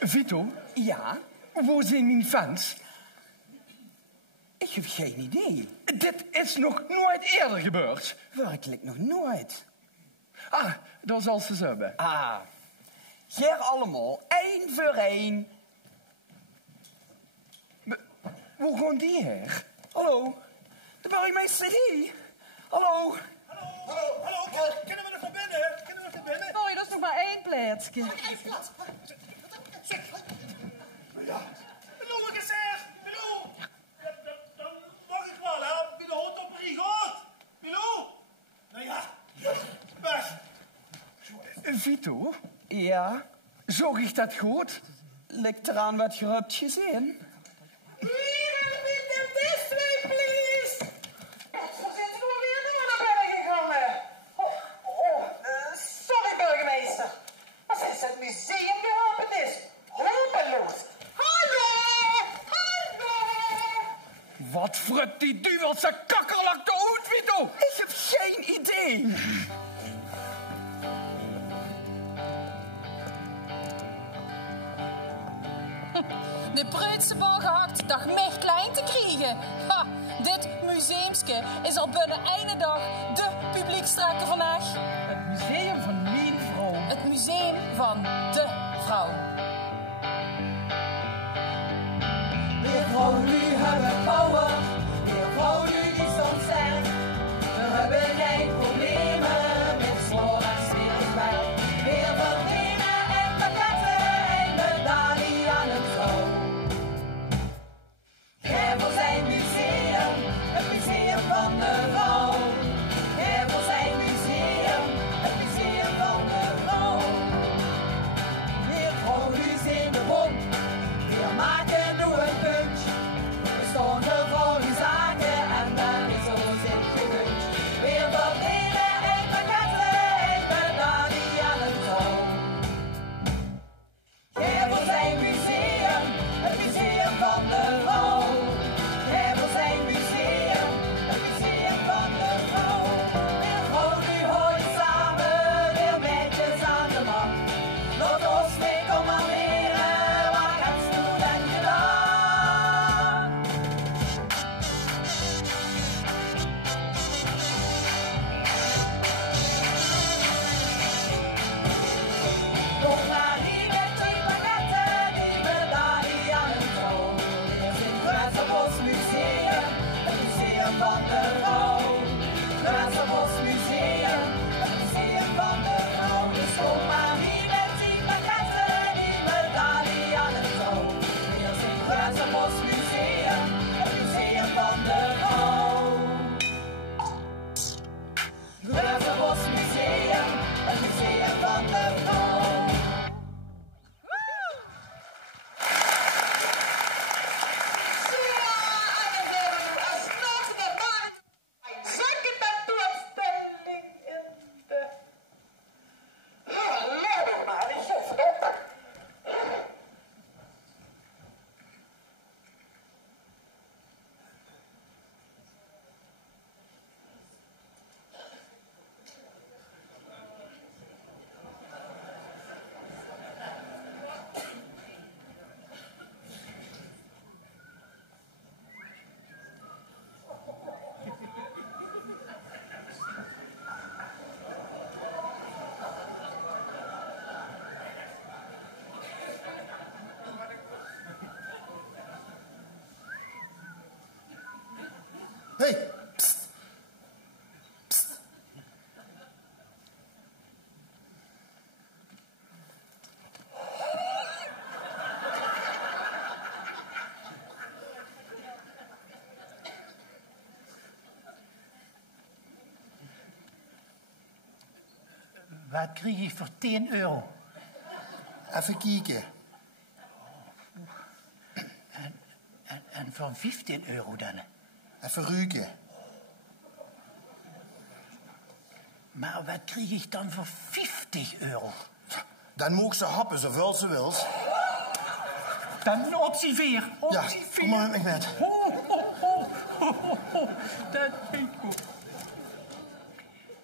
Vito? Ja? Waar zijn mijn fans? Ik heb geen idee. Dit is nog nooit eerder gebeurd. Werkelijk nog nooit. Ah, daar zal ze hebben. Ah. Hier allemaal, 1 voor 1. Hoe gaan die hier? Hallo? Daar ben ik mijn CD. Hallo? Hallo, kunnen we nog naar binnen? Kunnen we nog naar binnen? Sorry, dat is nog maar 1 plaatsje. Eén plaats. Ja. Milou, wat is er? Milou! Dan mag ik wel, hè? Wie de hond op drie gaat. Milou! Nou ja, weg. Vito? Ja? Zag ik dat goed? Ligt eraan wat je hebt gezien? Wat frut die duwelse kakkerlak de hoed, Vito? Ik heb geen idee. De Preutse bal gehakt, dag mij klein te krijgen. Ha, dit museumske is al binnen einde dag de publiekstrakke vandaag. Het museum van mijn vrouw. Het museum van de vrouw. Weer vrouw nu hebben power, weer vrouw nu die soms sterk. We hebben geen problemen met zwaar en smerig werk. Weer verdringen en pakketten en medaille aan het vrouw. Gij voor zijn museum, het museum van de vrouw. Gij voor zijn museum, het museum van de vrouw. Weer vrouw nu zijn de bom, weer maken nu een puntje. We stonden voor uw zaken en daar is ons in gewund. Weer verdringen en pakketten en medaille aan het vrouw. Gij voor zijn museum, het museum van de vrouw. Gij voor zijn museum, het museum van de vrouw. Weer vrouw nu hooi samen, weer meisjes aan de man. Laat ons mee commanderen, waar gaat ze doen en gedaan? Nog maar niet met twee pakketten, die medaille aan het vrouw. Eerst in Grazenbos Museum, het museum van de vrouw. Grazenbos Museum, het museum van de vrouw. Dus kom maar niet met twee pakketten, die medaille aan het vrouw. Eerst in Grazenbos Museum, het museum van de vrouw. Grazenbos Museum, het museum van de vrouw. Zakken tentoonstelling in de... Hallo, maar ik geef het op. Hey, pst. Pst. Wat krijg ik voor 10 euro? Even kijken. En voor 15 euro dan? Even ruiken. Maar wat krijg ik dan voor 50 euro? Dan mogen ze happen zoveel ze wilt. Dan optie 4. Ja, kom maar met me met. Dat vind ik goed.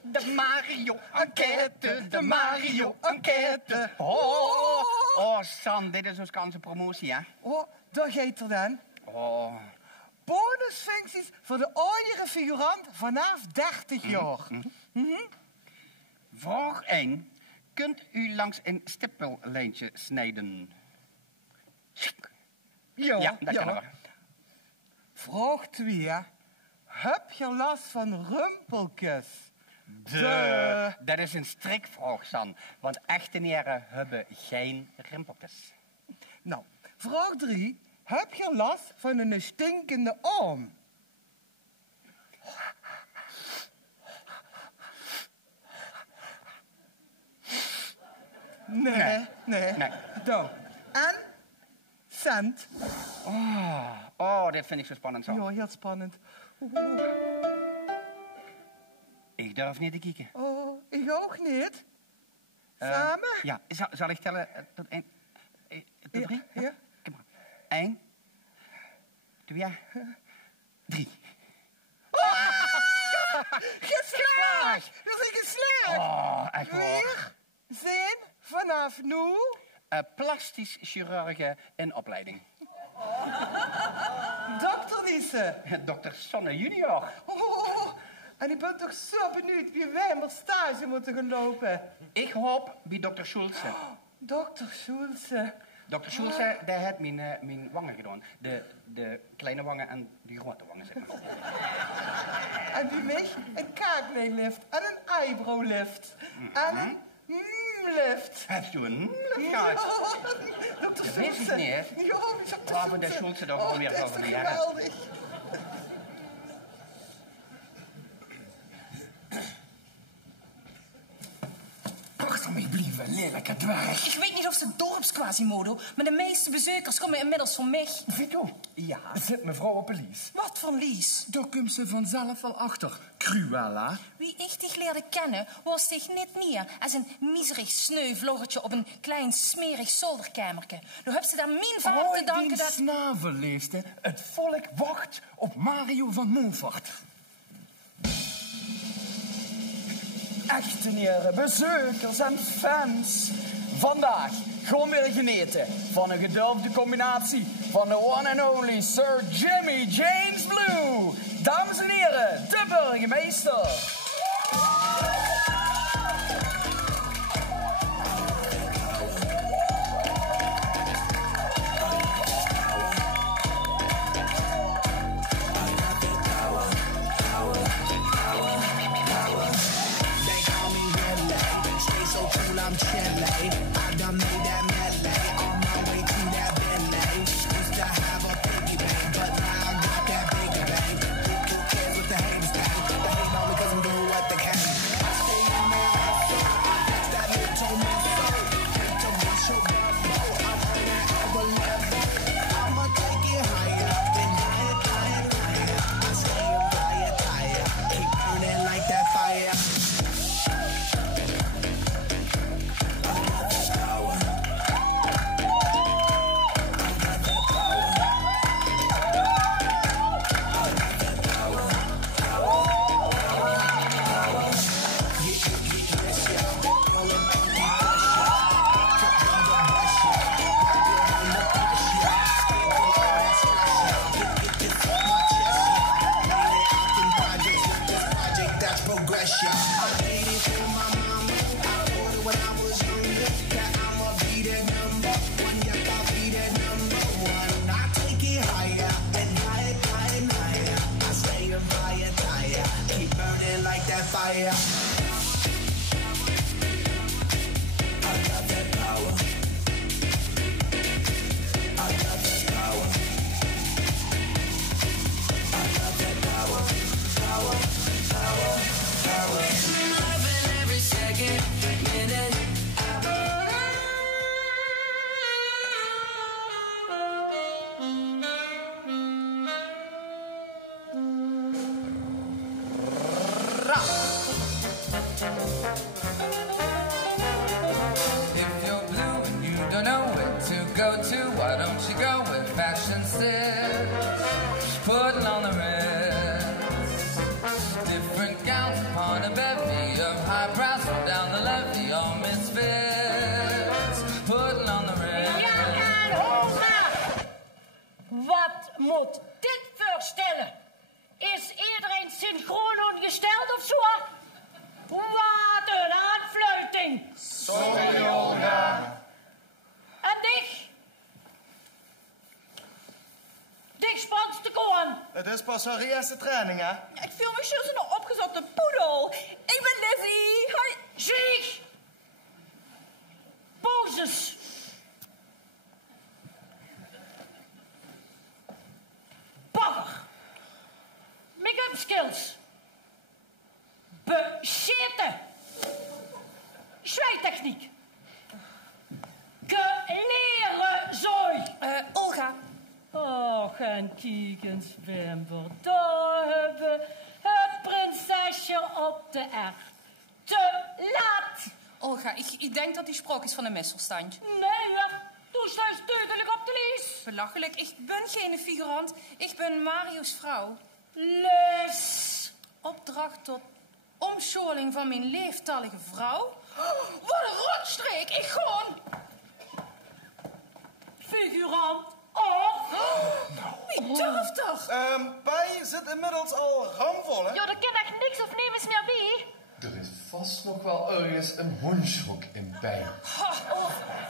De Mario-enquête, de Mario-enquête. Oh, San, dit is ons kans op promotie, hè? Oh, daar gaat er dan. Oh. Bonusfuncties voor de oudere figurant vanaf 30 jaar. Vraag 1. Kunt u langs een stippellijntje snijden? Ja, dat kan wel. Vraag 2. Heb je last van rumpeltjes? Dat is een strikvraag, San. Want echte heren hebben geen rimpeltjes. Nou, vraag 3. Heb je last van een stinkende arm? Nee. Zo. En? Cent. Oh, dit vind ik zo spannend, San. Ja, heel spannend. Ik durf niet te kijken. Oh, ik ook niet. Samen? Ja, zal ik tellen tot 1, tot 3? Ja. Kom maar. 1, 2, zelf nu? Plastisch chirurgen in opleiding. Dokter Niese. Dokter Sonne junior. Oh, en ik ben toch zo benieuwd wie wij maar stage moeten gaan lopen. Ik hoop bij dokter Schulze. Dokter Schulze. Dokter Schulze, die heeft mijn wangen gedaan. De kleine wangen en die grote wangen, zeg maar. En die mij een kaakneelift en een eyebrowlift. En een lift. Heeft u een lift gehad? Dokter Dat weet ik Schulze. niet, hè? Ja, dokter Waarvan de Schulze toch alweer dat is over toch de jaren. geweldig. Achter mij blijven, lelijke dwerg. Ik weet niet of ze dorpsquasimodo, maar de meeste bezoekers komen inmiddels van mij. Vito? Ja? Zit mevrouw op een lies. Wat voor lies? Daar komt ze vanzelf wel achter. Cruella. Wie ik dich leerde kennen, was zich niet meer als een miserig sneu-vloggertje op een klein smerig zolderkamertje. Nu heb ze daar min voor te danken die dat... snavelleefde. Het volk wacht op Mario van Montfort. Echtenaren, bezoekers en fans. Vandaag gewoon weer genieten van een gedurfde combinatie van de one and only Sir Jimmy James Blue. Dames en heren, de burgemeester. I'm chilly. I done made that melee on my way to that Bentley. Used to have a piggy bank, but now I got that bigger bank. Who cares what the haters think? They hate on me 'cause I'm doing what they can. I stay in my hustle. I got that little muscle. To reach your bubble, I'm on that other level. I'ma take it higher, then higher, higher, higher. I stay on fire, keep burning like that fire. Fire. Why don't you go with fashion still? Putting on the ritz. Different gowns upon a bevy of high brows from down the levee. All misfits. Putting on the ritz. Ja, en hoera! Wat moet dit voorstellen? Is iedereen synchroon ongesteld of zo? Wat een aanfluiting! Sorry, Olga. En dich? Dich spannst te komen. Het is pas haar eerste training, hè? Ik voel me zo een opgezochte poedel. Ik ben Lizzie. Hoi. Zeg! Poses. Bagger. Make-up skills. Bezitten. Zwijtechniek. Geleren zooi. Olga. Och, en kiekens wimper. Daar hebben het prinsesje op de erf. Te laat. Olga, ik denk dat die sprake is van een misverstand. Nee, hoor. Toen staat duidelijk op de lies. Belachelijk, ik ben geen figurant. Ik ben Mario's vrouw. Les. Opdracht tot omscholing van mijn leeftallige vrouw? Oh, wat een rotstreek. Ik gewoon... figurant of... Wie durft toch? Bij zit inmiddels al ramvol, hè? Ja, er kan echt niks of niemand meer bij. Er is vast nog wel ergens een hondshoek in bij.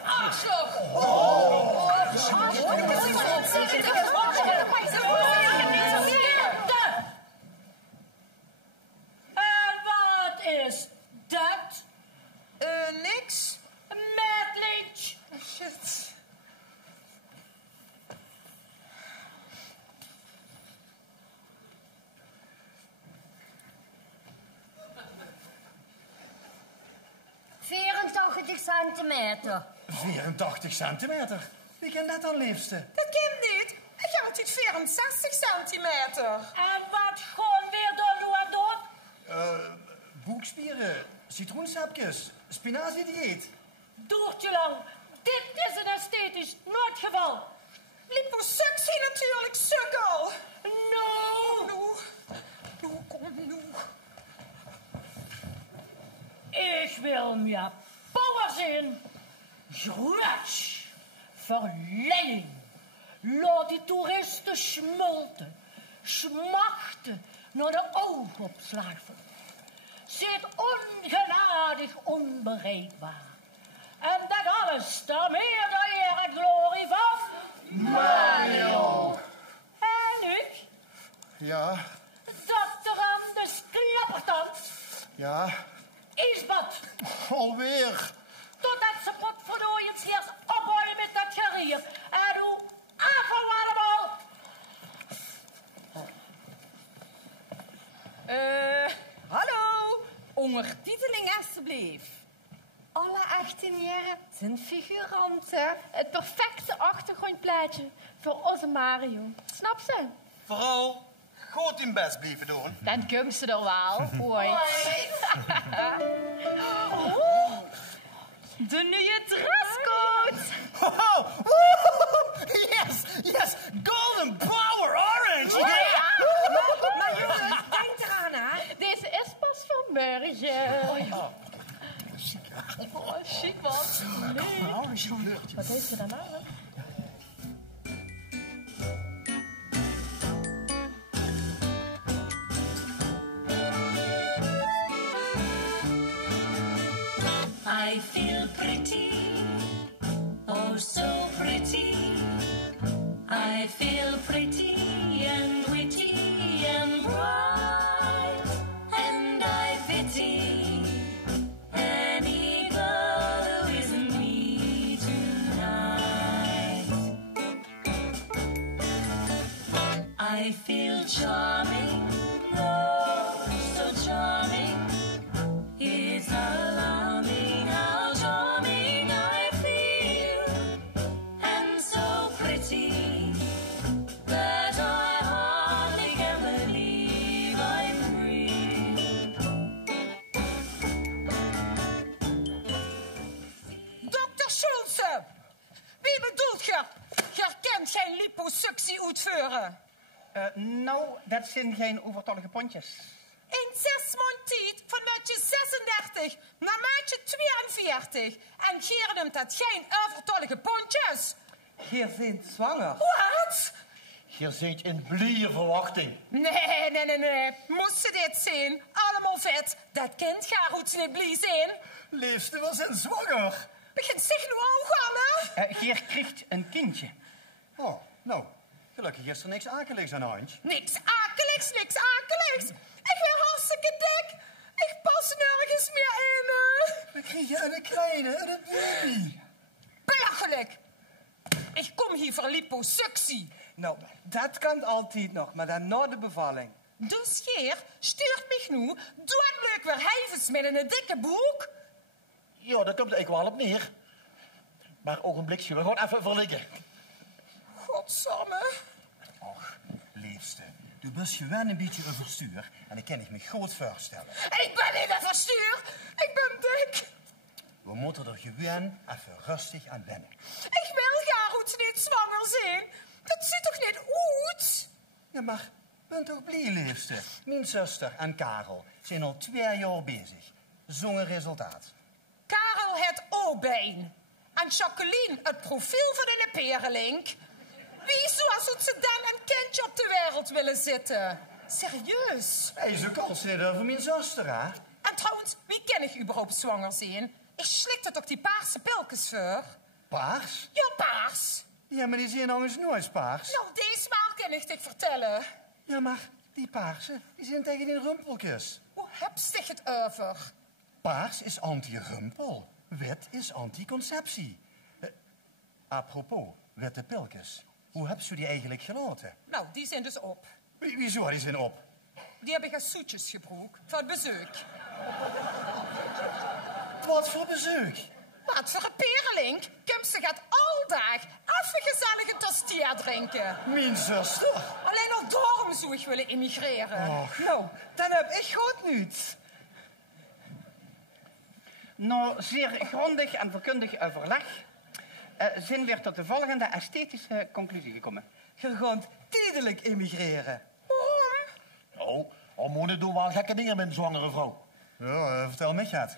Arschloch! En wat is dat? Niks. Mad Lynch. Shit. centimeter. 84 centimeter? Wie kent dat dan, liefste? Dat kind niet. Ik heb altijd 64 centimeter. En wat gewoon weer door en door? Boekspieren, citroensapjes, spinaziedieet. Doertje lang, dit is een esthetisch noodgeval. Liposuctie natuurlijk, sukkel. No. Kom nu. Ik wil meer power zien. Grutsch. Verleiding. Laat die toeristen smulten. Smachten naar de oogopslag. Zit ongenadig onbereikbaar. En dat alles ter meer de eer en glorie van Mario. En ik, Ja, dokter Anders Klappertand, ja. Isbad. Alweer. Totdat ze potverdooiend eerst ophouden met dat gerier. En hoe afval allemaal. Hallo. Ondertiteling alstublieft. Alle 18 jaar zijn figuranten. Het perfecte achtergrondplaatje voor onze Mario. Snap ze? Vooral goed in best blijven doen. Dan komt ze er wel, ooit. De nieuwe dresscode. Yes, yes, golden power orange. Maar jongens, denk eraan, hè. Deze is pas vanmorgen. Oh, chic man. Nee. Wat heeft ze dan aan, hè? I feel pretty, oh so pretty. I feel pretty and witty and bright, and I pity any girl who isn't me tonight. I feel charming, oh so charming. It's alarming how charming I feel, and so pretty that I hardly can believe I'm real. Dokter Schulze, wie bedoelt je? Je kent geen liposuctie uitvoeren. Nou, dat zijn geen overtollige pontjes. In 6 maanden tijd van maatje 36 naar maatje 42. En Geer noemt dat geen overtollige pontjes. Je bent zwanger. Wat? Je zit in blije verwachting. Nee. Moest ze dit zien? Allemaal vet. Dat kind gaat goed niet blij zijn. Liefste, we zijn zwanger. Begint zich nu ook al, hè? Geer krijgt een kindje. Oh, nou, gelukkig is er niks akeligs aan de hand. Niks akeligs, niks akeligs. Ik ben hartstikke dik. Ik pas nergens meer in. We krijgen een kleine, een baby. Belachelijk. Ik kom hier voor liposuctie. Nou, dat kan altijd nog, maar dan na de bevalling. Dus Geer stuurt mij nu doodleuk weer hijvens met een dikke boek. Ja, dat komt er eigenlijk wel op neer. Maar ogenblikje, we gaan even verliggen. Godsamme. Och, liefste, du bent gewoon een beetje overstuur en ik kan het me goed voorstellen. Ik ben niet overstuur. Ik ben dik. We moeten er gewoon even rustig aan wennen. Ik wil Garoets niet zwanger zijn. Dat ziet toch niet uit? Ja, maar ben toch blij, liefste? Mijn zuster en Karel zijn al 2 jaar bezig. Zo'n resultaat. Karel het O-been. En Jacqueline, het profiel van een perenlink. Wie zou ze dan een kindje op de wereld willen zitten? Serieus? Hij is ook al snel voor mijn zuster, hè? En trouwens, wie ken ik überhaupt zwanger zijn? Ik slikte toch die paarse pilkes voor? Paars? Ja, paars. Ja, maar die zien nog eens nooit paars. Nou, deze maal kan ik dit vertellen. Ja, maar die paarse, die zijn tegen die rumpeltjes. Hoe heb je het over? Paars is anti-rumpel. Wit is anticonceptie. Apropos, witte pilkes. Hoe heb je die eigenlijk gelaten? Nou, die zijn dus op. Wieso die zijn op? Die hebben geen soetjes gebroken voor het bezoek. Wat voor bezoek? Wat voor een perenlink? Kumse gaat aldag even gezellig een tostier drinken. Mijn zuster? Alleen al daarom zou ik willen emigreren. Och. Nou, dan heb ik goed nieuws. Nou, zeer grondig en vakkundig overleg zijn we tot de volgende esthetische conclusie gekomen. Je gaat tijdelijk emigreren. Oh, al moeten doen wel gekke dingen met een zwangere vrouw. Ja, vertel mij het.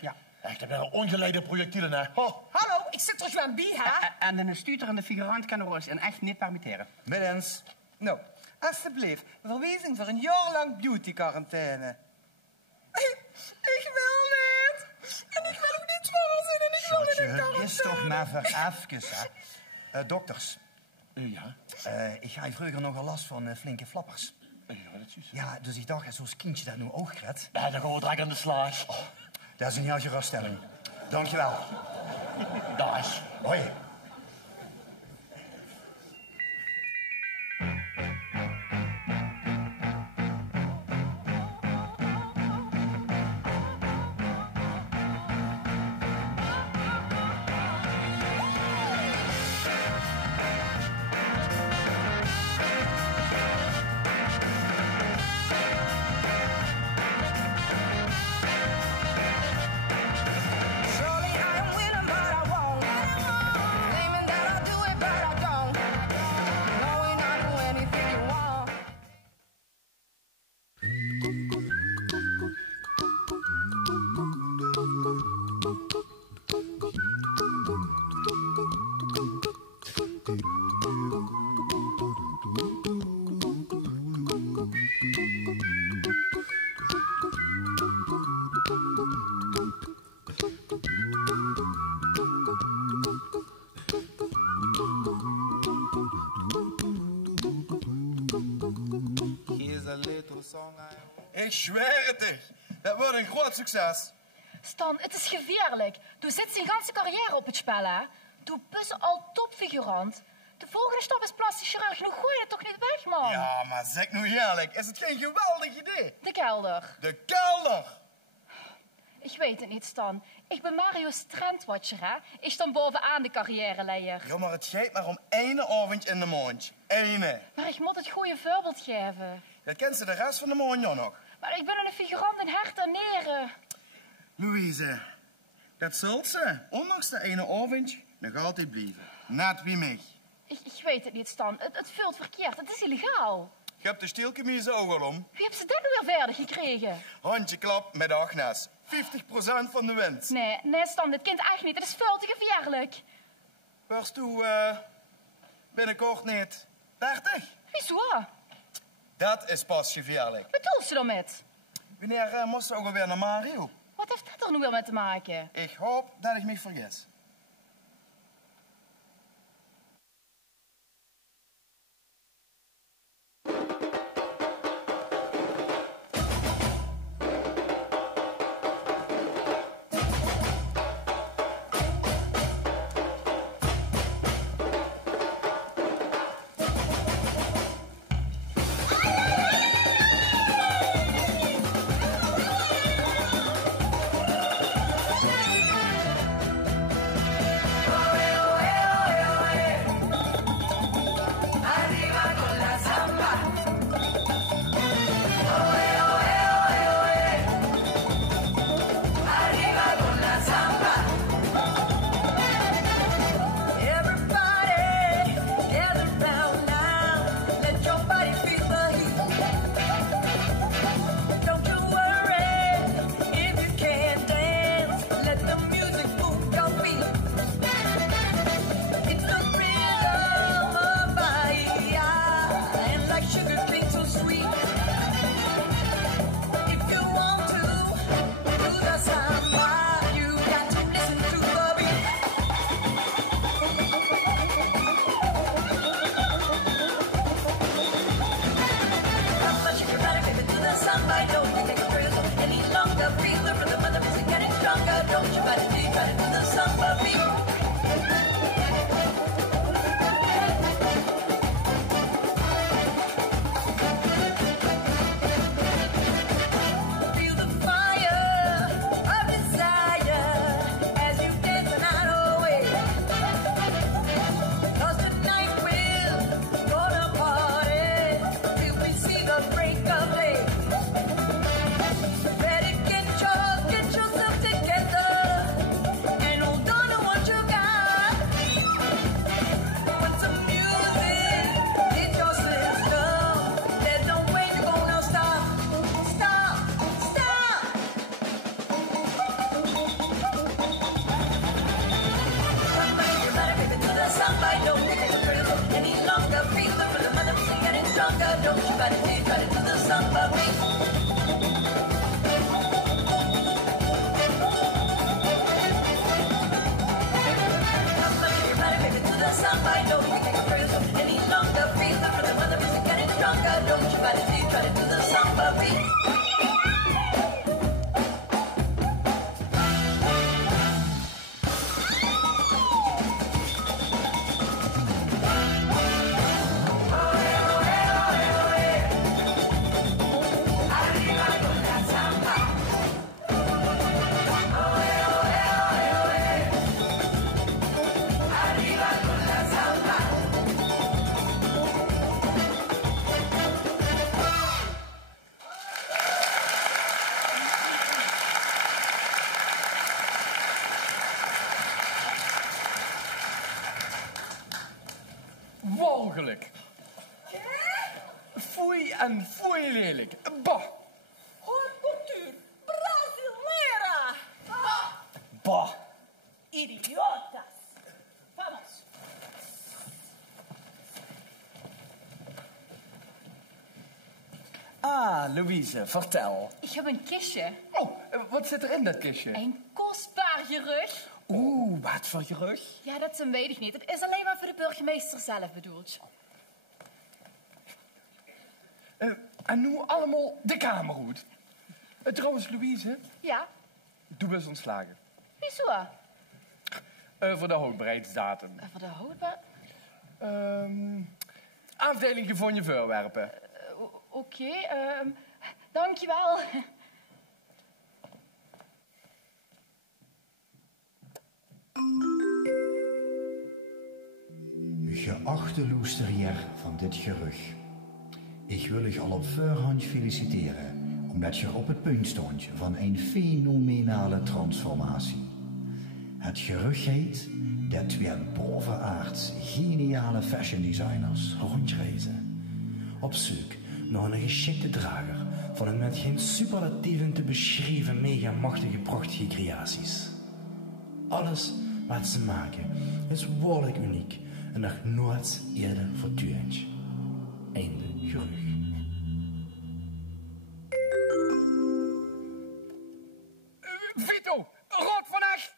Ja. Echt, dat zijn ongeleide projectielen, hè. Oh. Hallo, ik zit toch wel bij, hè? En een stuterende figurant kan er ons en echt niet permitteren. Middens. Nou, alsjeblieft, verwijzing voor een jaar lang beauty-quarantaine. Ik wil niet. En ik wil ook niet zwanger zijn en ik wil niet in Het quarantaine. is toch maar voor even, hè. Dokters. Ja? Ik ga je vroeger nogal last van flinke flappers. Ja, dat is. Ja, dus ik dacht, zo'n kindje dat nu ook redt. Ja, dan gaan we direct aan de slag. Oh, dat is een heel geruststelling. Dankjewel. Dag. Hoi. Surely I am willing, but I won't. Claiming that I'll do it, but I don't. Knowing I'll do anything you want. Ik zweer het toch. Dat wordt een groot succes. Stan, het is gevaarlijk. Du zit zijn ganse carrière op het spel, hè? Du bent al topfigurant. De volgende stap is plastisch chirurg. Nu gooi je het toch niet weg, man? Ja, maar zeg nou eerlijk, is het geen geweldig idee? De kelder. De kelder! Ik weet het niet, Stan. Ik ben Mario's trendwatcher, hè? Ik stond bovenaan de carrièreleier. Ja, maar het gaat maar om één avond in de maand. Ene. Maar ik moet het goede voorbeeld geven. Dat kent ze de rest van de maand ja nog. Maar ik ben een figurant in hart en nieren. Louise, dat zult ze, ondanks de ene avond, nog altijd blijven. Net wie mij. Ik weet het niet, Stan. Het vult verkeerd. Het is illegaal. Je hebt de stielkemiezen ook al om. Wie heeft ze dit nu weer verder gekregen? Handjeklap met Agnes. 50% van de winst. Nee, Stan, dit kind echt niet. Het is veel te gevaarlijk. Waarst toe binnenkort niet 30? Wieso? Dat is pas gevaarlijk. Wat bedoelt ze daarmee? Wanneer moest ze ook alweer naar Mario? Wat heeft dat er nu weer mee te maken? Ik hoop dat ik me vergis. don't you gotta do the samba beat. Samba, don't you take a praise any longer. Free the rhythm of the music getting stronger. Don't you try to do the samba beat. Walgelijk. Foei en foei lelijk. Bah. Cultuur Brasileira. Bah. Idiotas. Vamos. Ah, Louise, vertel. Ik heb een kistje. Oh, wat zit er in dat kistje? Een kostbaar gerucht. Oeh, wat voor gerucht? Ja, dat weet ik niet. Het is alleen maar voor de burgemeester zelf bedoeld. En nu allemaal de kamer goed. Trouwens, Louise. Ja? Doe eens ontslagen. Wieso? Voor de houdbaarheidsdatum. Voor de houdbaar... Afdeling gevonden voorwerpen. Oké, dankjewel. Geachte loesterier van dit gerucht. Ik wil u al op voorhand feliciteren, omdat je op het punt stond van een fenomenale transformatie. Het gerucht heet dat twee bovenaards geniale fashion designers rondreizen. Op zoek naar een geschikte drager van een met geen superlatieven te beschrijven megamachtige prachtige creaties. Alles wat ze maken is waarlijk uniek en nog nooit eerder vertoond. Einde gerucht. Vito, rood van echt!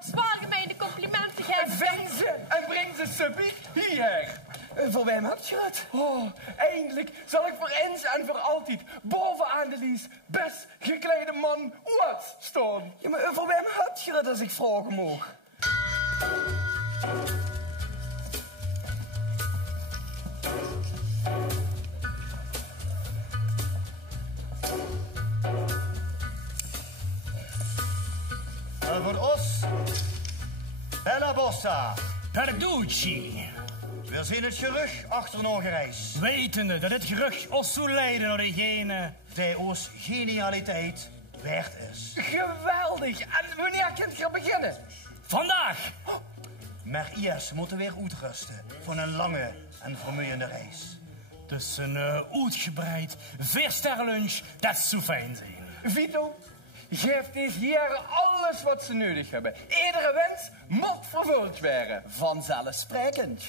Zwaar gemeende complimenten geven. Ving ze en breng ze subiet hier. Voor wem heb je het? Oh, eindelijk zal ik voor eens en voor altijd bovenaan de lijst best geklede man ooit staan. Ja, maar voor wem heb je het als ik vragen mag? Voor ons, Bella Bossa. Perducci. We zien het gerucht achter nog reis. Wetende dat het gerucht ons zou leiden naar degene die ons genialiteit waard is. Geweldig. En wanneer kunt je beginnen? Vandaag. Maar eerst moeten we weer uitrusten voor een lange en vermoeiende reis. Dus een uitgebreid 4-sterrenlunch, dat zou fijn zijn. Vito, geef deze heren alles wat ze nodig hebben. Iedere wens moet vervuld worden. Vanzelfsprekend.